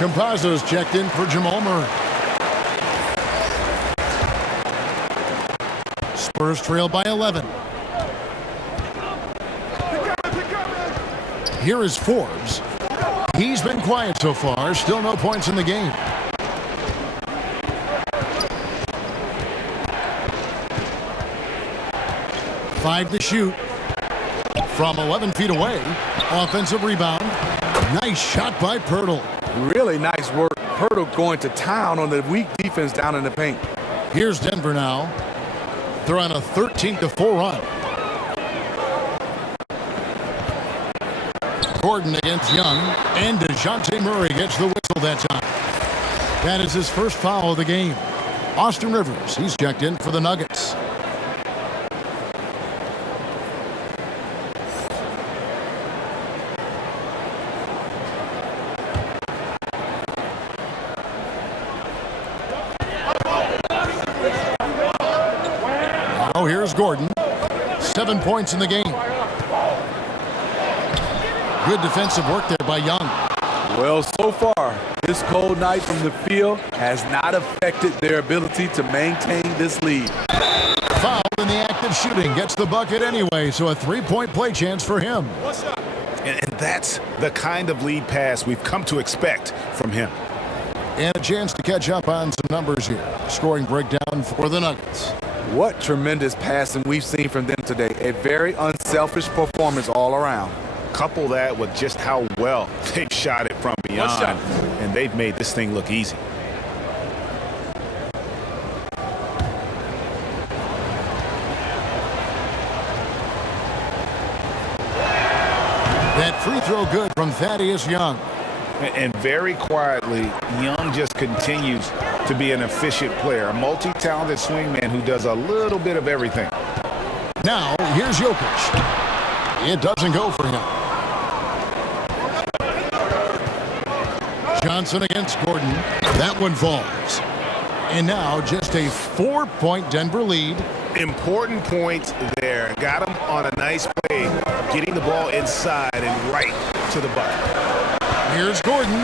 Campazzo's checked in for Jamal Murray. Spurs trail by 11. Here is Forbes. He's been quiet so far. Still no points in the game. Five to shoot. From 11 feet away. Offensive rebound. Nice shot by Pirtle. Really nice work. Pirtle going to town on the weak defense down in the paint. Here's Denver now. They're on a 13-4 run. Gordon against Young, and DeJounte Murray gets the whistle that time. That is his first foul of the game. Austin Rivers, he's checked in for the Nuggets. Now here's Gordon. 7 points in the game. Good defensive work there by Young. Well, so far, this cold night from the field has not affected their ability to maintain this lead. Fouled in the act of shooting. Gets the bucket anyway, so a three-point play chance for him. And that's the kind of lead pass we've come to expect from him. And a chance to catch up on some numbers here. Scoring breakdown for the Nuggets. What tremendous passing we've seen from them today. A very unselfish performance all around. Couple that with just how well they've shot it from beyond, and they've made this thing look easy. That free throw good from Thaddeus Young. And very quietly, Young just continues to be an efficient player, a multi-talented swingman who does a little bit of everything. Now, here's Jokic. It doesn't go for him. Johnson against Gordon. That one falls. And now just a 4-point Denver lead. Important points there. Got him on a nice play, getting the ball inside and right to the bucket. Here's Gordon.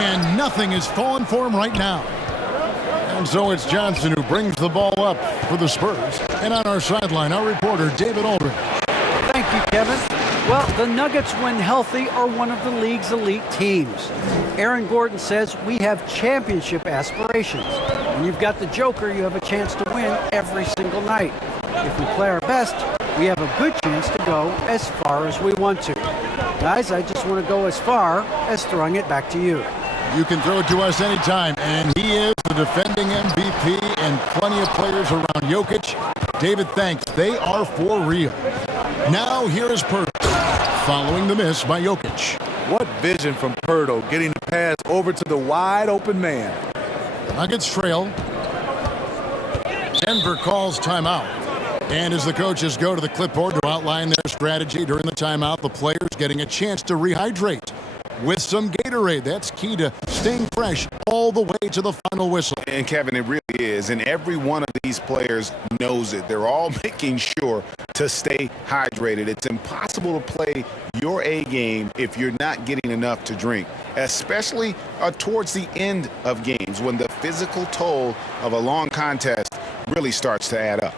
And nothing is falling for him right now. And so it's Johnson who brings the ball up for the Spurs. And on our sideline, our reporter, David Aldridge. Thank you, Kevin. Well, the Nuggets, when healthy, are one of the league's elite teams. Aaron Gordon says we have championship aspirations. When you've got the Joker, you have a chance to win every single night. If we play our best, we have a good chance to go as far as we want to. Guys, I just want to go as far as throwing it back to you. You can throw it to us anytime, and he is the defending MVP and plenty of players around Jokic. David, thanks. They are for real. Now here is Pirtle, following the miss by Jokic. What vision from Pirtle, getting the pass over to the wide open man. Nuggets trail. Denver calls timeout. And as the coaches go to the clipboard to outline their strategy during the timeout, the players getting a chance to rehydrate with some Gatorade. That's key to staying fresh all the way to the final whistle. And Kevin, it really is. And every one of these players knows it. They're all making sure to stay hydrated. It's impossible to play your A game if you're not getting enough to drink, especially towards the end of games when the physical toll of a long contest really starts to add up.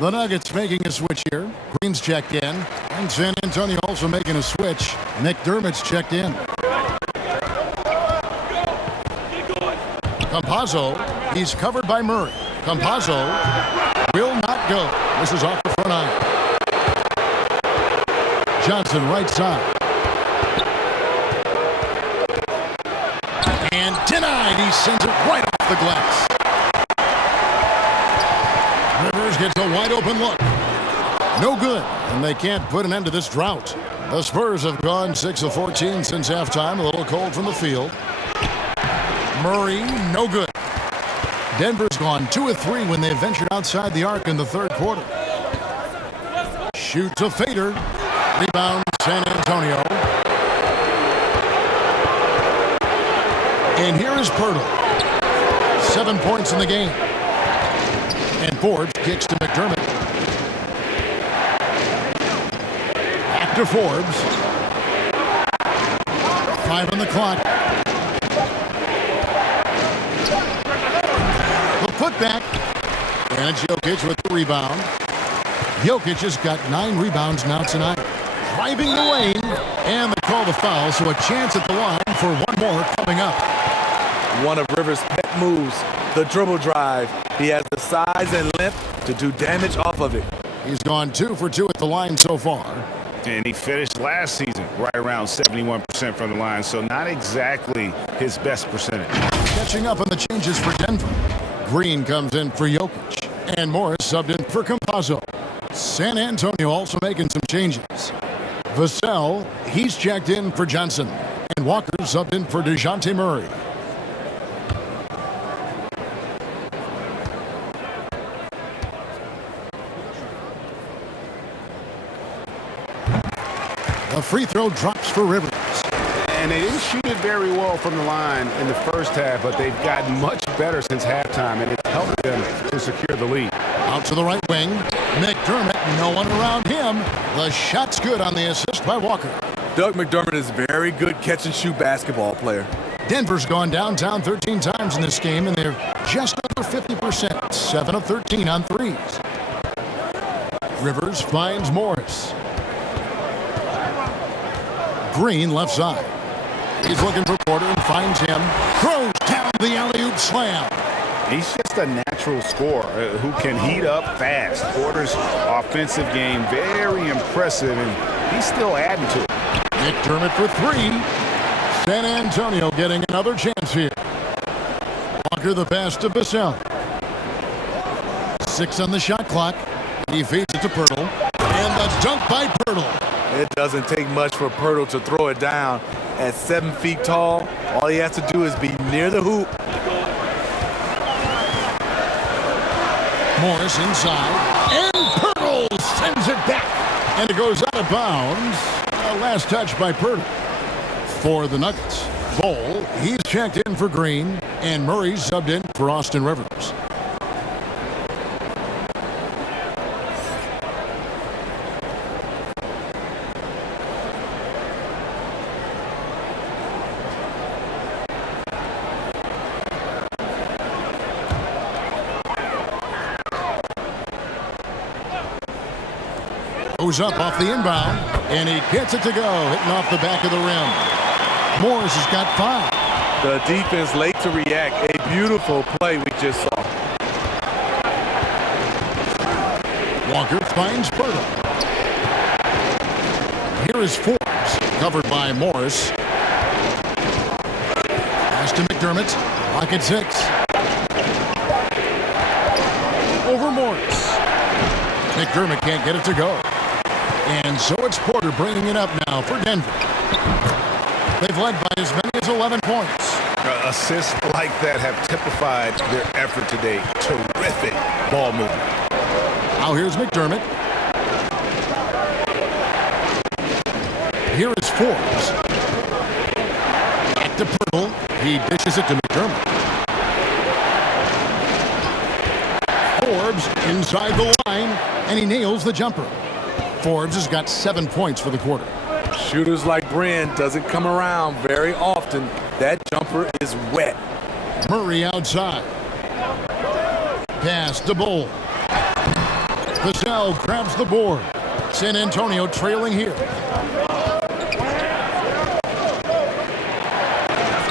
The Nuggets making a switch here. Green's checked in. And San Antonio also making a switch. McDermott's checked in. Campazzo, he's covered by Murray. Campazzo will not go. This is off the front iron. Johnson right side. And denied. He sends it right off the glass. Rivers gets a wide open look. No good, and they can't put an end to this drought. The Spurs have gone 6 of 14 since halftime. A little cold from the field. Murray, no good. Denver's gone 2 of 3 when they ventured outside the arc in the third quarter. Shoots a fader. Rebound, San Antonio. And here is Pirtle. 7 points in the game. And Forbes kicks to McDermott. Back to Forbes. 5 on the clock. The putback. And it's Jokic with the rebound. Jokic has got 9 rebounds now tonight. Driving the lane. And they call the foul, so a chance at the line for one more coming up. One of Rivers' pet moves, the dribble drive. He has the size and length to do damage off of it. He's gone 2 for 2 at the line so far. And he finished last season right around 71% from the line, so not exactly his best percentage. Catching up on the changes for Denver. Green comes in for Jokic. And Morris subbed in for Campazzo. San Antonio also making some changes. Vassell, he's checked in for Johnson. And Walker subbed in for DeJounte Murray. A free throw drops for Rivers. And they didn't shoot it very well from the line in the first half, but they've gotten much better since halftime, and it's helped them to secure the lead. Out to the right wing. McDermott, no one around him. The shot's good on the assist by Walker. Doug McDermott is a very good catch-and-shoot basketball player. Denver's gone downtown 13 times in this game, and they're just under 50%. 7 of 13 on threes. Rivers finds Morris. Green left side. He's looking for Porter and finds him. Throws down the alley-oop slam. He's just a natural scorer who can heat up fast. Porter's offensive game very impressive, and he's still adding to it. McDermott for 3. San Antonio getting another chance here. Walker the pass to Vassell. 6 on the shot clock. He feeds it to Pirtle. And the dunk by Pirtle. It doesn't take much for Pirtle to throw it down. At 7 feet tall, all he has to do is be near the hoop. Morris inside. And Pirtle sends it back. And it goes out of bounds. Last touch by Pirtle. For the Nuggets. Bol, he's checked in for Green. And Murray subbed in for Austin Rivers. Goes up off the inbound, and he gets it to go, hitting off the back of the rim. Morris has got 5. The defense late to react. A beautiful play we just saw. Walker finds Pirtle. Here is Forbes, covered by Morris. Pass to McDermott, pocket 6. Over Morris. McDermott can't get it to go. And so it's Porter bringing it up now for Denver. They've led by as many as 11 points. Assists like that have typified their effort today. Terrific ball movement. Now here's McDermott. Here is Forbes. Back to Pirtle. He dishes it to McDermott. Forbes inside the line, and he nails the jumper. Forbes has got 7 points for the quarter. Shooters like Brand doesn't come around very often. That jumper is wet. Murray outside. Pass to Bull. Vassell grabs the board. San Antonio trailing here.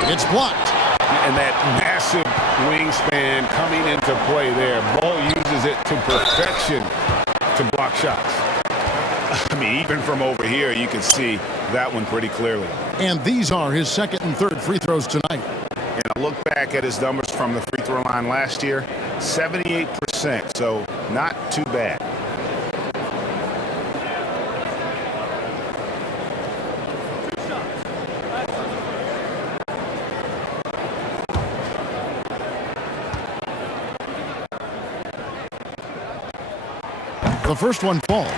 It's blocked. And that massive wingspan coming into play there. Bull uses it to perfection to block shots. I mean, even from over here, you can see that one pretty clearly. And these are his second and third free throws tonight. And I look back at his numbers from the free throw line last year, 78%, so not too bad. The first one falls.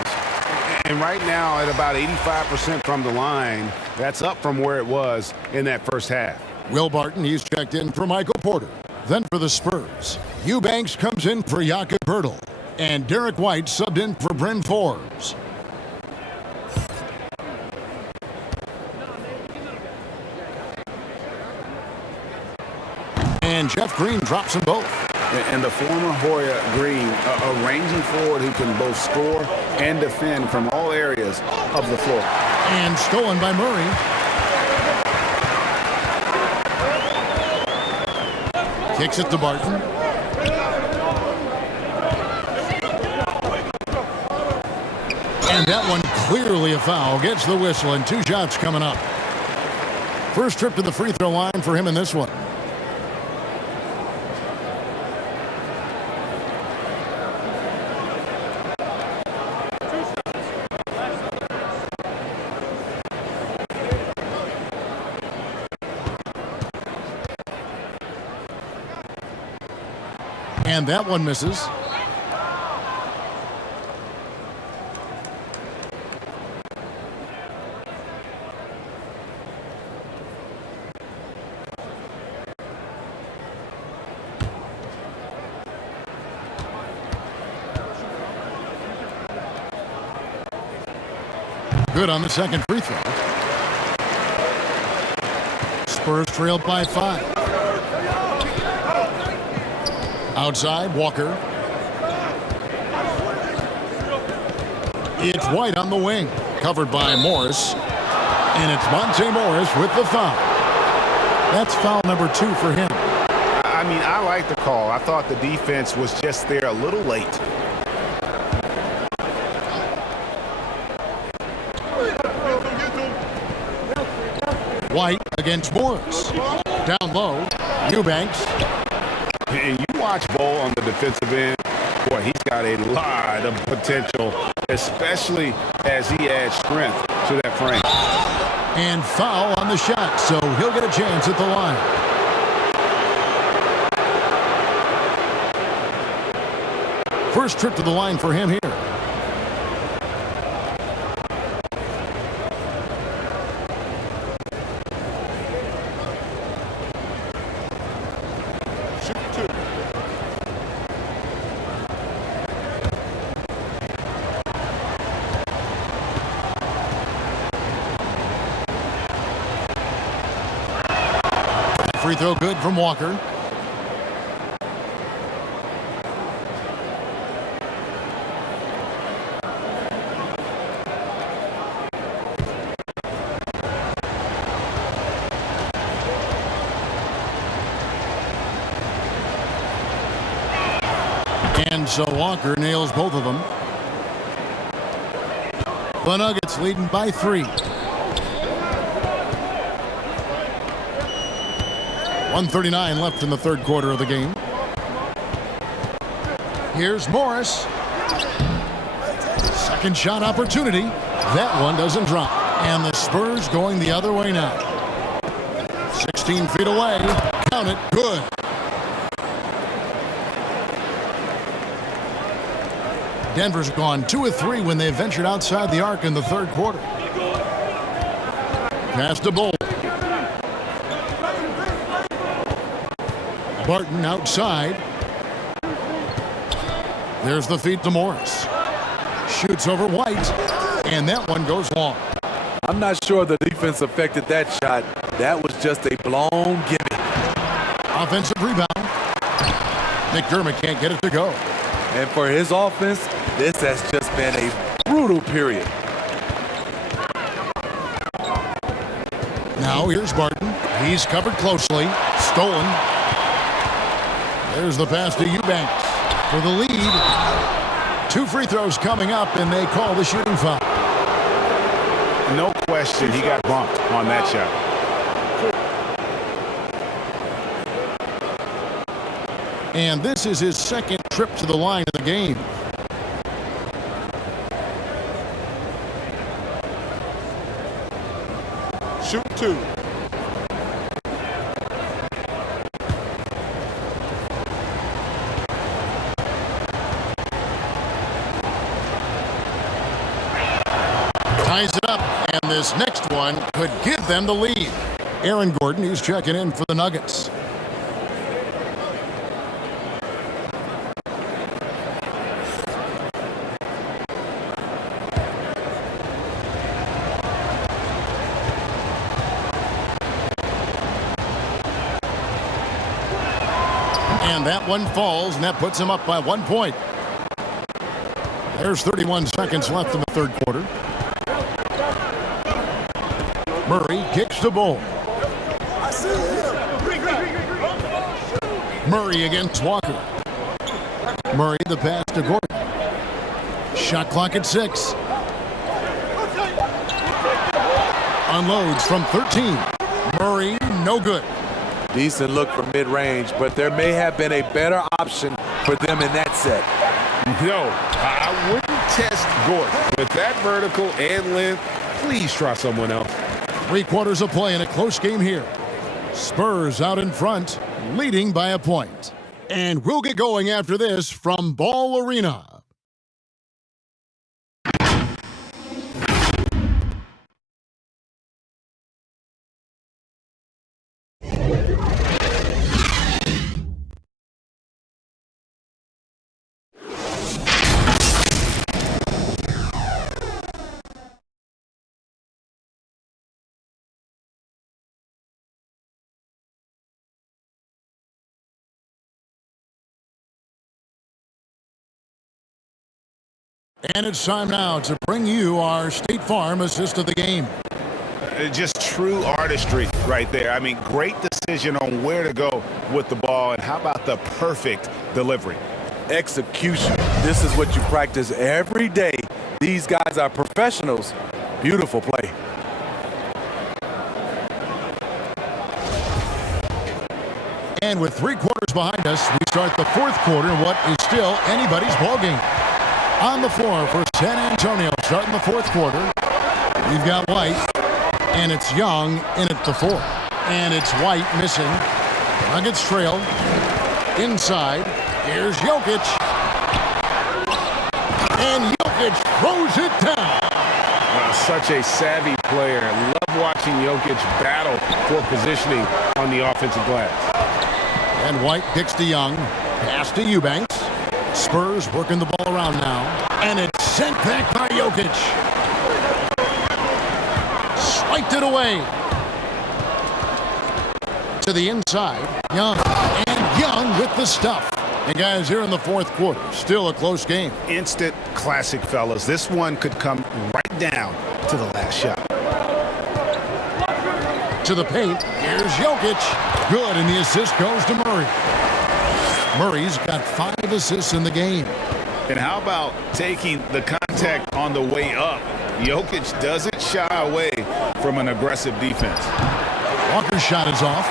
And right now at about 85% from the line, that's up from where it was in that first half. Will Barton, he's checked in for Michael Porter. Then for the Spurs, Eubanks comes in for Jakob Poeltl. And Derek White subbed in for Bryn Forbes. And Jeff Green drops them both. And the former Hoya Green, a ranging forward who can both score and defend from all areas of the floor. And stolen by Murray. Kicks it to Barton. And that one clearly a foul. Gets the whistle and 2 shots coming up. First trip to the free throw line for him in this one. And that one misses. Good on the second free throw. Spurs trailed by 5. Outside, Walker. It's White on the wing, covered by Morris. And it's Monte Morris with the foul. That's foul number 2 for him. I mean, I like the call. I thought the defense was just there a little late. White against Morris. Down low, Eubanks. And you watch Bull on the defensive end, boy, he's got a lot of potential, especially as he adds strength to that frame. And foul on the shot, so he'll get a chance at the line. First trip to the line for him here. Free throw good from Walker. And so Walker nails both of them. The Nuggets leading by 3. 1:39 left in the third quarter of the game. Here's Morris. Second shot opportunity. That one doesn't drop. And the Spurs going the other way now. 16 feet away. Count it. Good. Denver's gone 2 of 3 when they ventured outside the arc in the third quarter. Pass to Bull. Barton outside. There's the feed to Morris. Shoots over White, and that one goes long. I'm not sure the defense affected that shot. That was just a blown gimme. Offensive rebound. McDermott can't get it to go. And for his offense, this has just been a brutal period. Now here's Barton. He's covered closely. Stolen. There's the pass to Eubanks for the lead. 2 free throws coming up, and they call the shooting foul. No question, he got bumped on that shot. And this is his second trip to the line of the game. Shoot 2. Ties it up, and this next one could give them the lead. Aaron Gordon, he's checking in for the Nuggets. And that one falls, and that puts him up by 1 point. There's 31 seconds left in the third quarter. Murray kicks the ball. Murray against Walker. Murray the pass to Gordon. Shot clock at 6. Unloads from 13. Murray, no good. Decent look from mid-range, but there may have been a better option for them in that set. No, I wouldn't test Gordon. With that vertical and length, please try someone else. 3 quarters of play in a close game here. Spurs out in front, leading by a point. And we'll get going after this from Ball Arena. And it's time now to bring you our State Farm assist of the game. Just true artistry right there. I mean, great decision on where to go with the ball, and how about the perfect delivery? Execution. This is what you practice every day. These guys are professionals. Beautiful play. And with 3 quarters behind us, we start the fourth quarter in what is still anybody's ballgame. On the floor for San Antonio, starting the fourth quarter, we've got White, and it's Young in at the 4. And it's White missing. The Nuggets trail. Inside, here's Jokic. And Jokic throws it down. Such a savvy player. Love watching Jokic battle for positioning on the offensive glass. And White kicks to Young. Pass to Eubanks. Spurs working the ball around now. And it's sent back by Jokic. Swiped it away. To the inside. Young. And Young with the stuff. And guys, here in the fourth quarter, still a close game. Instant classic, fellas. This one could come right down to the last shot. To the paint. Here's Jokic. Good, and the assist goes to Murray. Murray's got 5 assists in the game. And how about taking the contact on the way up? Jokic doesn't shy away from an aggressive defense. Walker's shot is off.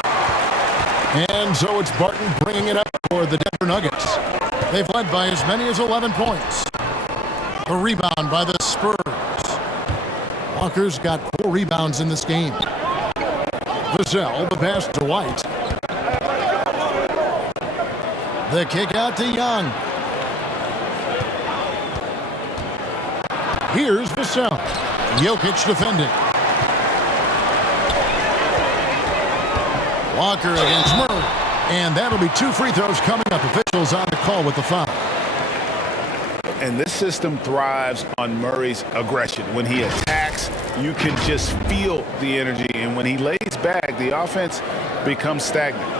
And so it's Barton bringing it up for the Denver Nuggets. They've led by as many as 11 points. The rebound by the Spurs. Walker's got 4 rebounds in this game. Vassell, the pass to White. The kick out to Young. Here's Vassell. Jokic defending. Walker against Murray. And that'll be 2 free throws coming up. Officials on the call with the foul. And this system thrives on Murray's aggression. When he attacks, you can just feel the energy. And when he lays back, the offense becomes stagnant.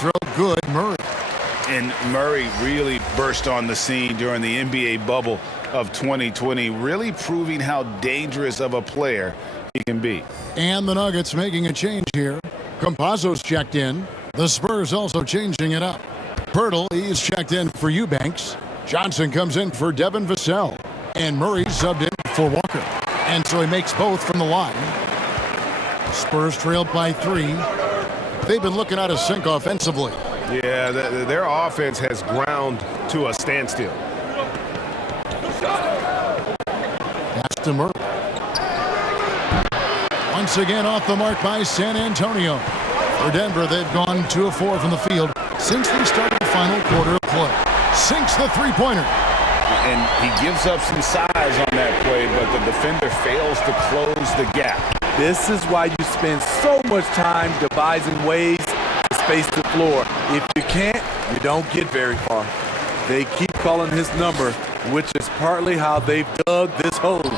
Throw good, Murray. And Murray really burst on the scene during the NBA bubble of 2020, really proving how dangerous of a player he can be. And the Nuggets making a change here. Campazzo's checked in. The Spurs also changing it up. Pirtle, he's checked in for Eubanks. Johnson comes in for Devin Vassell. And Murray subbed in for Walker. And so he makes both from the line. Spurs trailed by 3. They've been looking out of sync offensively. Yeah, their offense has ground to a standstill. Pass to Murray. Once again off the mark by San Antonio. For Denver, they've gone 2 of 4 from the field since we started the final quarter of play. Sinks the three-pointer. And he gives up some size on that play, but the defender fails to close the gap. This is why you spend so much time devising ways to space the floor. If you can't, you don't get very far. They keep calling his number, which is partly how they've dug this hole.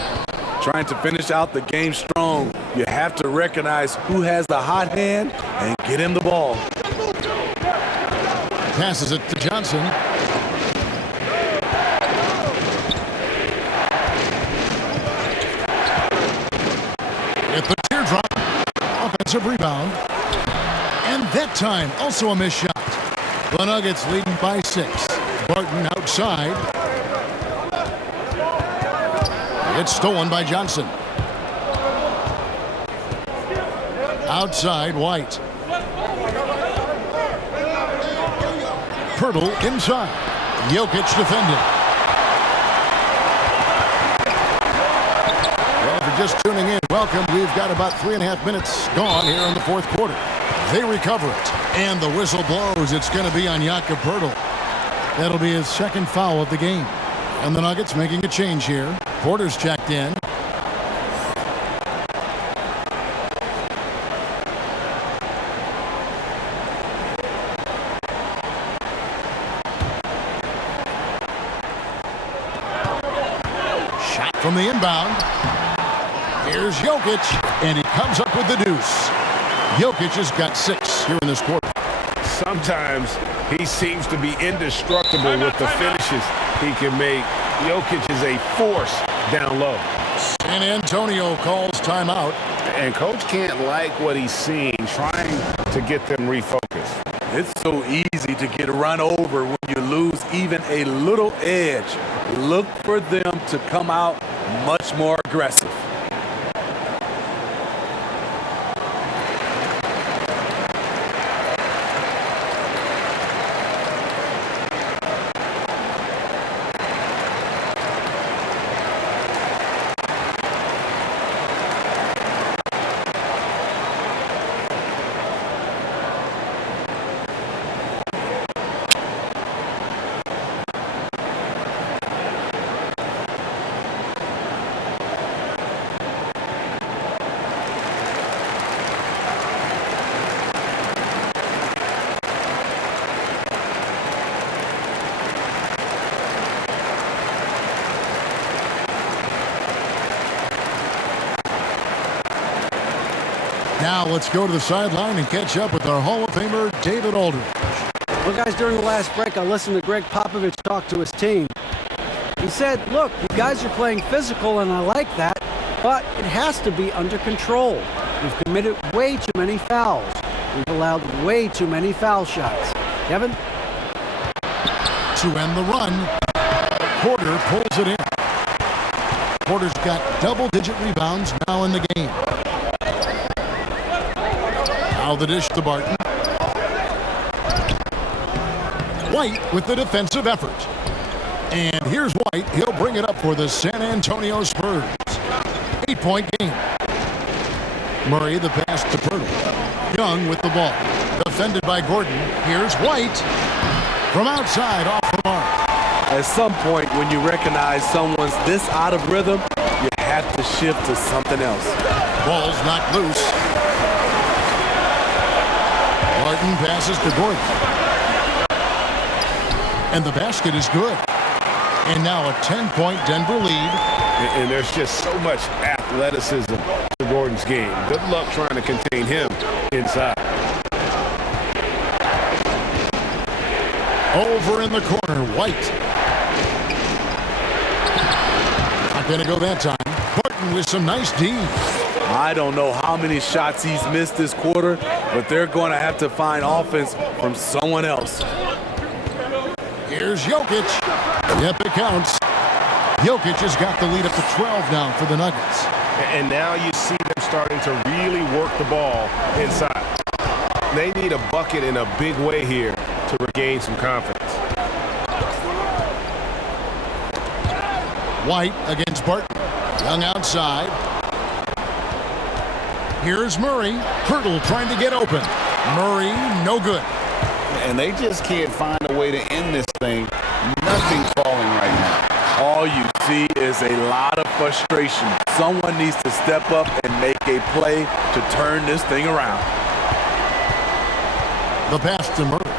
Trying to finish out the game strong, you have to recognize who has the hot hand and get him the ball. Passes it to Johnson. At the teardrop, offensive rebound. And that time, also a missed shot. The Nuggets leading by 6. Barton outside. It's stolen by Johnson. Outside, White. Pirtle inside. Jokic defending. Just tuning in, welcome. We've got about 3.5 minutes gone here in the fourth quarter. They recover it, and the whistle blows. It's going to be on Jakob Pirtle. That'll be his second foul of the game. And the Nuggets making a change here. Porter's checked in. Shot from the inbound. Here's Jokic, and he comes up with the deuce. Jokic has got 6 here in this quarter. Sometimes he seems to be indestructible with the finishes he can make. Jokic is a force down low. San Antonio calls timeout. And coach can't like what he's seeing, trying to get them refocused. It's so easy to get run over when you lose even a little edge. Look for them to come out much more aggressive. Now let's go to the sideline and catch up with our Hall of Famer, David Aldridge. Well, guys, during the last break, I listened to Greg Popovich talk to his team. He said, look, you guys are playing physical, and I like that, but it has to be under control. We've committed way too many fouls. We've allowed way too many foul shots. Kevin? To end the run, Porter pulls it in. Porter's got double-digit rebounds now in the game. Now the dish to Barton. White with the defensive effort. And here's White. He'll bring it up for the San Antonio Spurs. 8-point game. Murray the pass to Pirtle. Young with the ball. Defended by Gordon. Here's White. From outside, off the mark. At some point, when you recognize someone's this out of rhythm, you have to shift to something else. Ball's knocked loose. Barton passes to Gordon. And the basket is good. And now a 10-point Denver lead. And there's just so much athleticism to Gordon's game. Good luck trying to contain him inside. Over in the corner, White. Not going to go that time. Barton with some nice D. I don't know how many shots he's missed this quarter, but they're going to have to find offense from someone else. Here's Jokic. Yep, it counts. Jokic has got the lead up to 12 now for the Nuggets. And now you see them starting to really work the ball inside. They need a bucket in a big way here to regain some confidence. White against Barton. Young outside. Here's Murray. Pirtle trying to get open. Murray, no good. And they just can't find a way to end this thing. Nothing falling right now. All you see is a lot of frustration. Someone needs to step up and make a play to turn this thing around. The pass to Murray.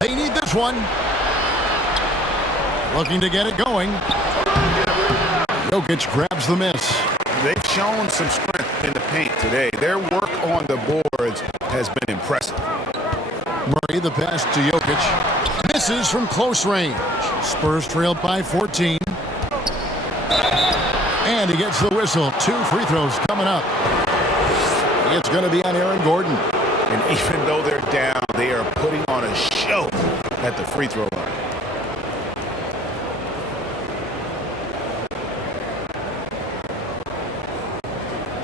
They need this one. Looking to get it going. Jokic grabs the miss. They've shown some strength in the paint today. Their work on the boards has been impressive. Murray, the pass to Jokic. Misses from close range. Spurs trailed by 14. And he gets the whistle. 2 free throws coming up. It's going to be on Aaron Gordon. And even though they're down, they are putting on a show at the free throw line.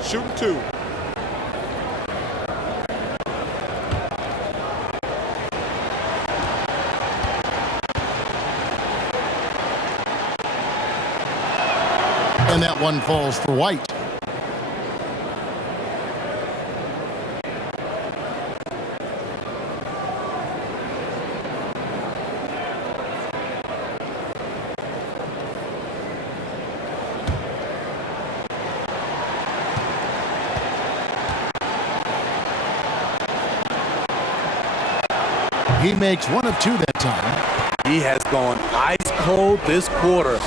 Shooting 2. And that one falls for White. He makes 1 of 2 that time. He has gone ice cold this quarter.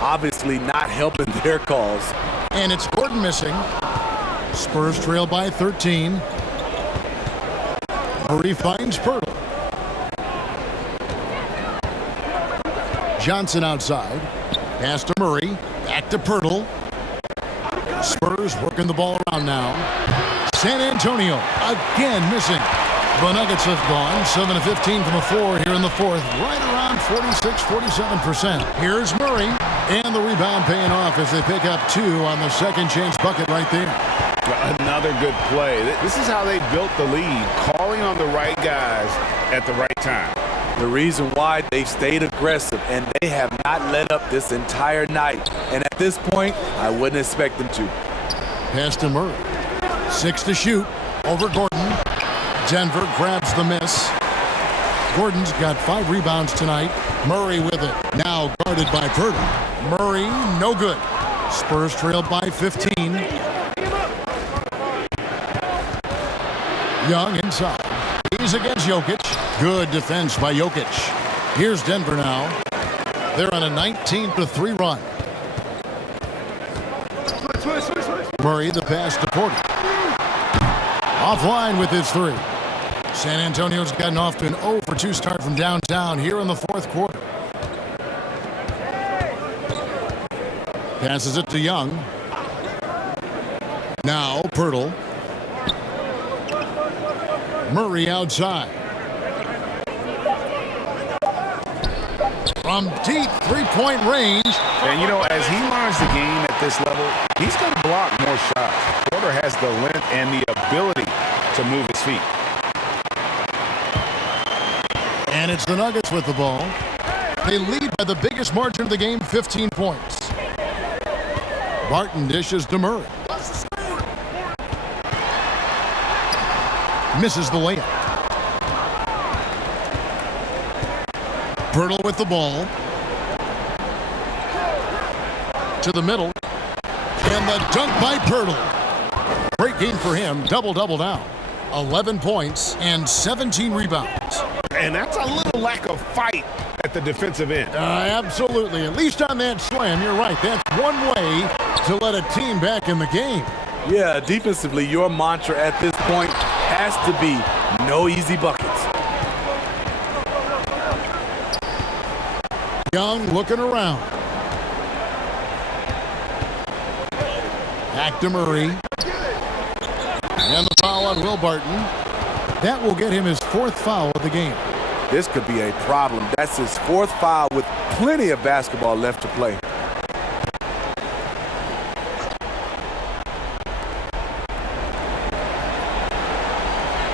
Obviously not helping their cause. And it's Gordon missing. Spurs trail by 13. Murray finds Pirtle. Johnson outside. Pass to Murray. Back to Pirtle. Spurs working the ball around now. San Antonio again missing. The Nuggets have gone 7 of 15 from the floor here in the fourth, right around 46-47%. Here's Murray, and the rebound paying off as they pick up 2 on the second chance bucket right there. Another good play. This is how they built the lead, calling on the right guys at the right time. The reason why they've stayed aggressive, and they have not let up this entire night. And at this point, I wouldn't expect them to. Pass to Murray. 6 to shoot over Gordon. Denver grabs the miss. Gordon's got 5 rebounds tonight. Murray with it. Now guarded by Pirtle. Murray, no good. Spurs trailed by 15. Young inside. He's against Jokic. Good defense by Jokic. Here's Denver now. They're on a 19-3 run. Murray, the pass to Porter. Offline with his 3. San Antonio's gotten off to an 0 for 2 start from downtown here in the fourth quarter. Passes it to Young. Now Pirtle. Murray outside. from deep three-point range. And, you know, as he learns the game at this level, he's going to block more shots. Porter has the length and the ability to move his feet. And it's the Nuggets with the ball. They lead by the biggest margin of the game, 15 points. Barton dishes to Murray. Misses the layup. Pirtle with the ball. To the middle. And the dunk by Pirtle. Great game for him. Double-double now. 11 points and 17 rebounds. And that's a little lack of fight at the defensive end. Absolutely. At least on that slam, you're right. That's one way to let a team back in the game. Yeah, defensively, your mantra at this point has to be no easy buckets. Young looking around. Back to Murray. And the foul on Will Barton. That will get him his 4th foul of the game. This could be a problem. That's his 4th foul with plenty of basketball left to play.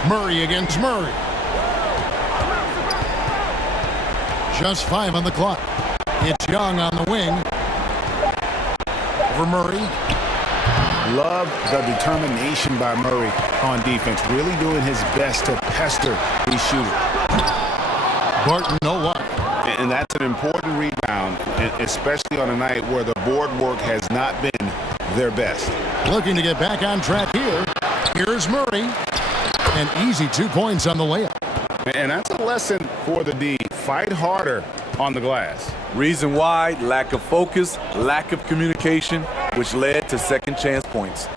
Murray against Murray. Just 5 on the clock. It's Young on the wing. Over Murray. Love the determination by Murray on defense. Really doing his best to pester these shooters. Barton, no luck. And that's an important rebound, especially on a night where the board work has not been their best. Looking to get back on track here. Here's Murray. An easy 2 points on the layup. And that's a lesson for the D. Fight harder on the glass. Reason why: lack of focus, lack of communication, which led to second chance points.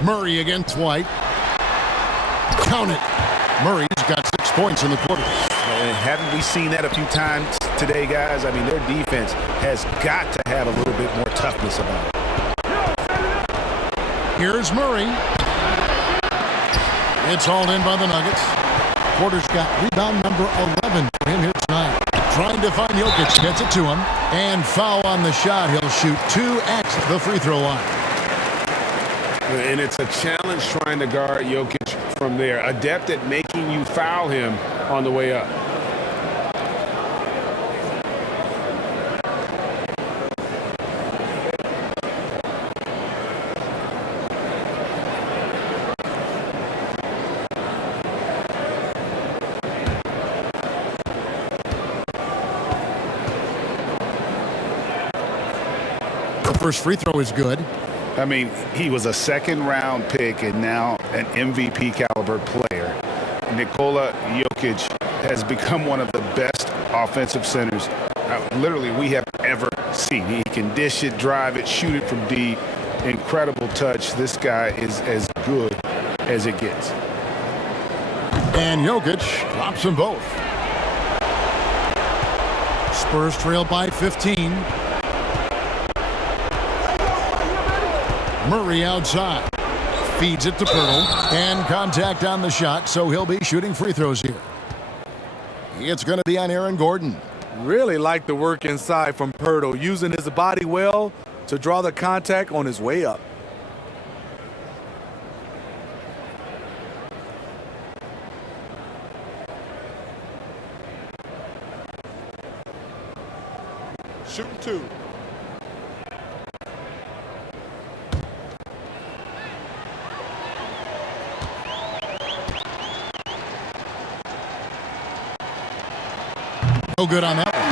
Murray against White. Count it. Murray's got 6 points in the quarter. And haven't we seen that a few times today, guys? I mean, their defense has got to have a little bit more toughness about it. Here's Murray. It's hauled in by the Nuggets. Porter's got rebound number 11 for him here tonight. Trying to find Jokic, gets it to him. And foul on the shot. He'll shoot 2 at the free throw line. And it's a challenge trying to guard Jokic from there. Adept at making you foul him on the way up. First free throw is good. I mean, he was a second-round pick and now an MVP caliber player. Nikola Jokic has become one of the best offensive centers literally we have ever seen. He can dish it, drive it, shoot it from deep. Incredible touch. This guy is as good as it gets. And Jokic drops them both. Spurs trail by 15. Murray outside. Feeds it to Pirtle. And contact on the shot, so he'll be shooting free throws here. It's going to be on Aaron Gordon. Really like the work inside from Pirtle, using his body well to draw the contact on his way up. Shooting 2. No good on that one.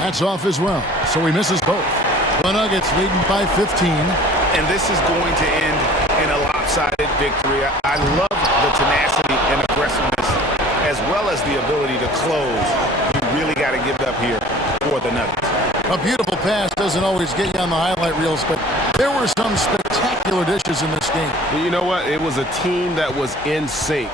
That's off as well, so he misses both. The Nuggets leading by 15. And this is going to end in a lopsided victory. I love the tenacity and aggressiveness, as well as the ability to close. You really got to give it up here for the Nuggets. A beautiful pass doesn't always get you on the highlight reels, but there were some spectacular spectacular dishes in this game. You know what? It was a team that was in sync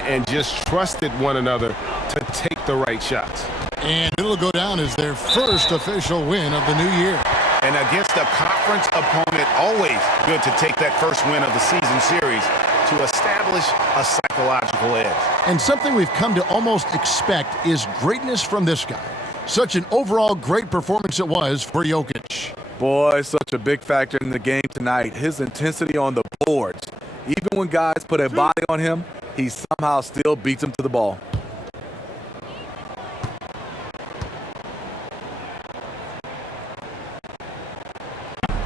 and just trusted one another to take the right shots. And it'll go down as their first official win of the new year. And against a conference opponent, always good to take that first win of the season series to establish a psychological edge. And something we've come to almost expect is greatness from this guy. Such an overall great performance it was for Jokic. Boy, such a big factor in the game tonight. His intensity on the boards. Even when guys put a body on him, he somehow still beats them to the ball.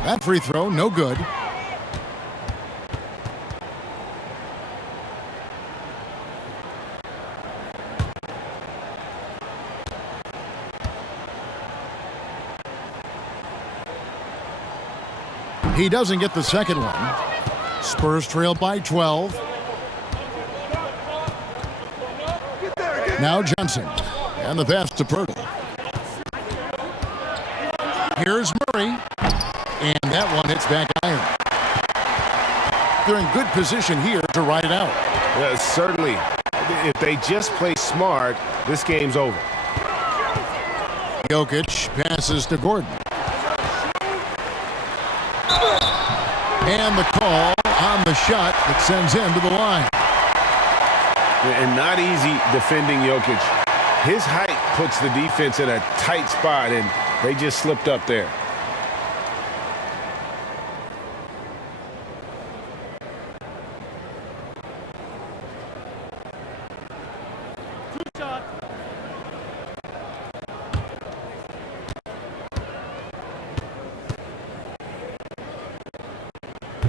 That free throw, no good. He doesn't get the second one. Spurs trail by 12. Now Johnson. And the pass to Pirtle. Here's Murray. And that one hits back iron. They're in good position here to ride it out. Yeah, certainly. If they just play smart, this game's over. Jokic passes to Gordon. And the call on the shot that sends him to the line. And not easy defending Jokic. His height puts the defense in a tight spot, and they just slipped up there.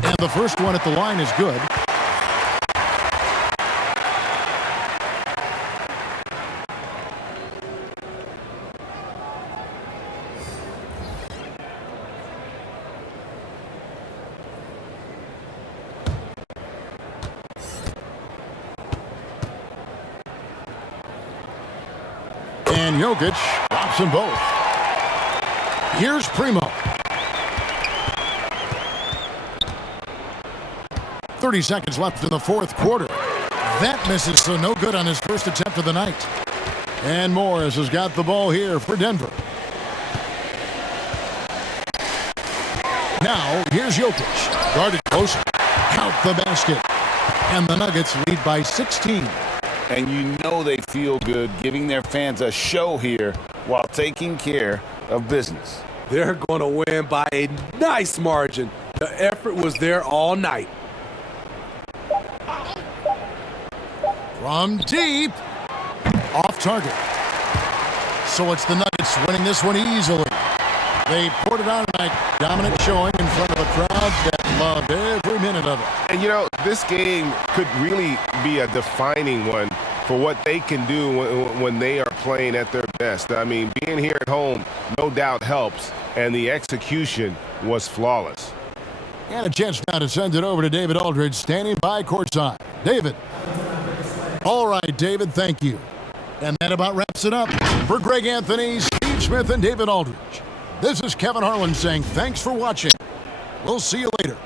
And the first one at the line is good. And Jokic drops them both. Here's Primo. 30 seconds left in the fourth quarter. That misses, so no good on his first attempt of the night. And Morris has got the ball here for Denver. Now, here's Jokic. Guarded close. Count the basket. And the Nuggets lead by 16. And you know they feel good giving their fans a show here while taking care of business. They're going to win by a nice margin. The effort was there all night. From deep. Off target. So it's the Nuggets winning this one easily. They poured it on tonight. Dominant showing in front of a crowd that loved every minute of it. And, you know, this game could really be a defining one for what they can do when they are playing at their best. I mean, being here at home no doubt helps, and the execution was flawless. And a chance now to send it over to David Aldridge, standing by courtside. David. All right, David, thank you. And that about wraps it up. For Greg Anthony, Steve Smith, and David Aldridge, this is Kevin Harlan saying thanks for watching. We'll see you later.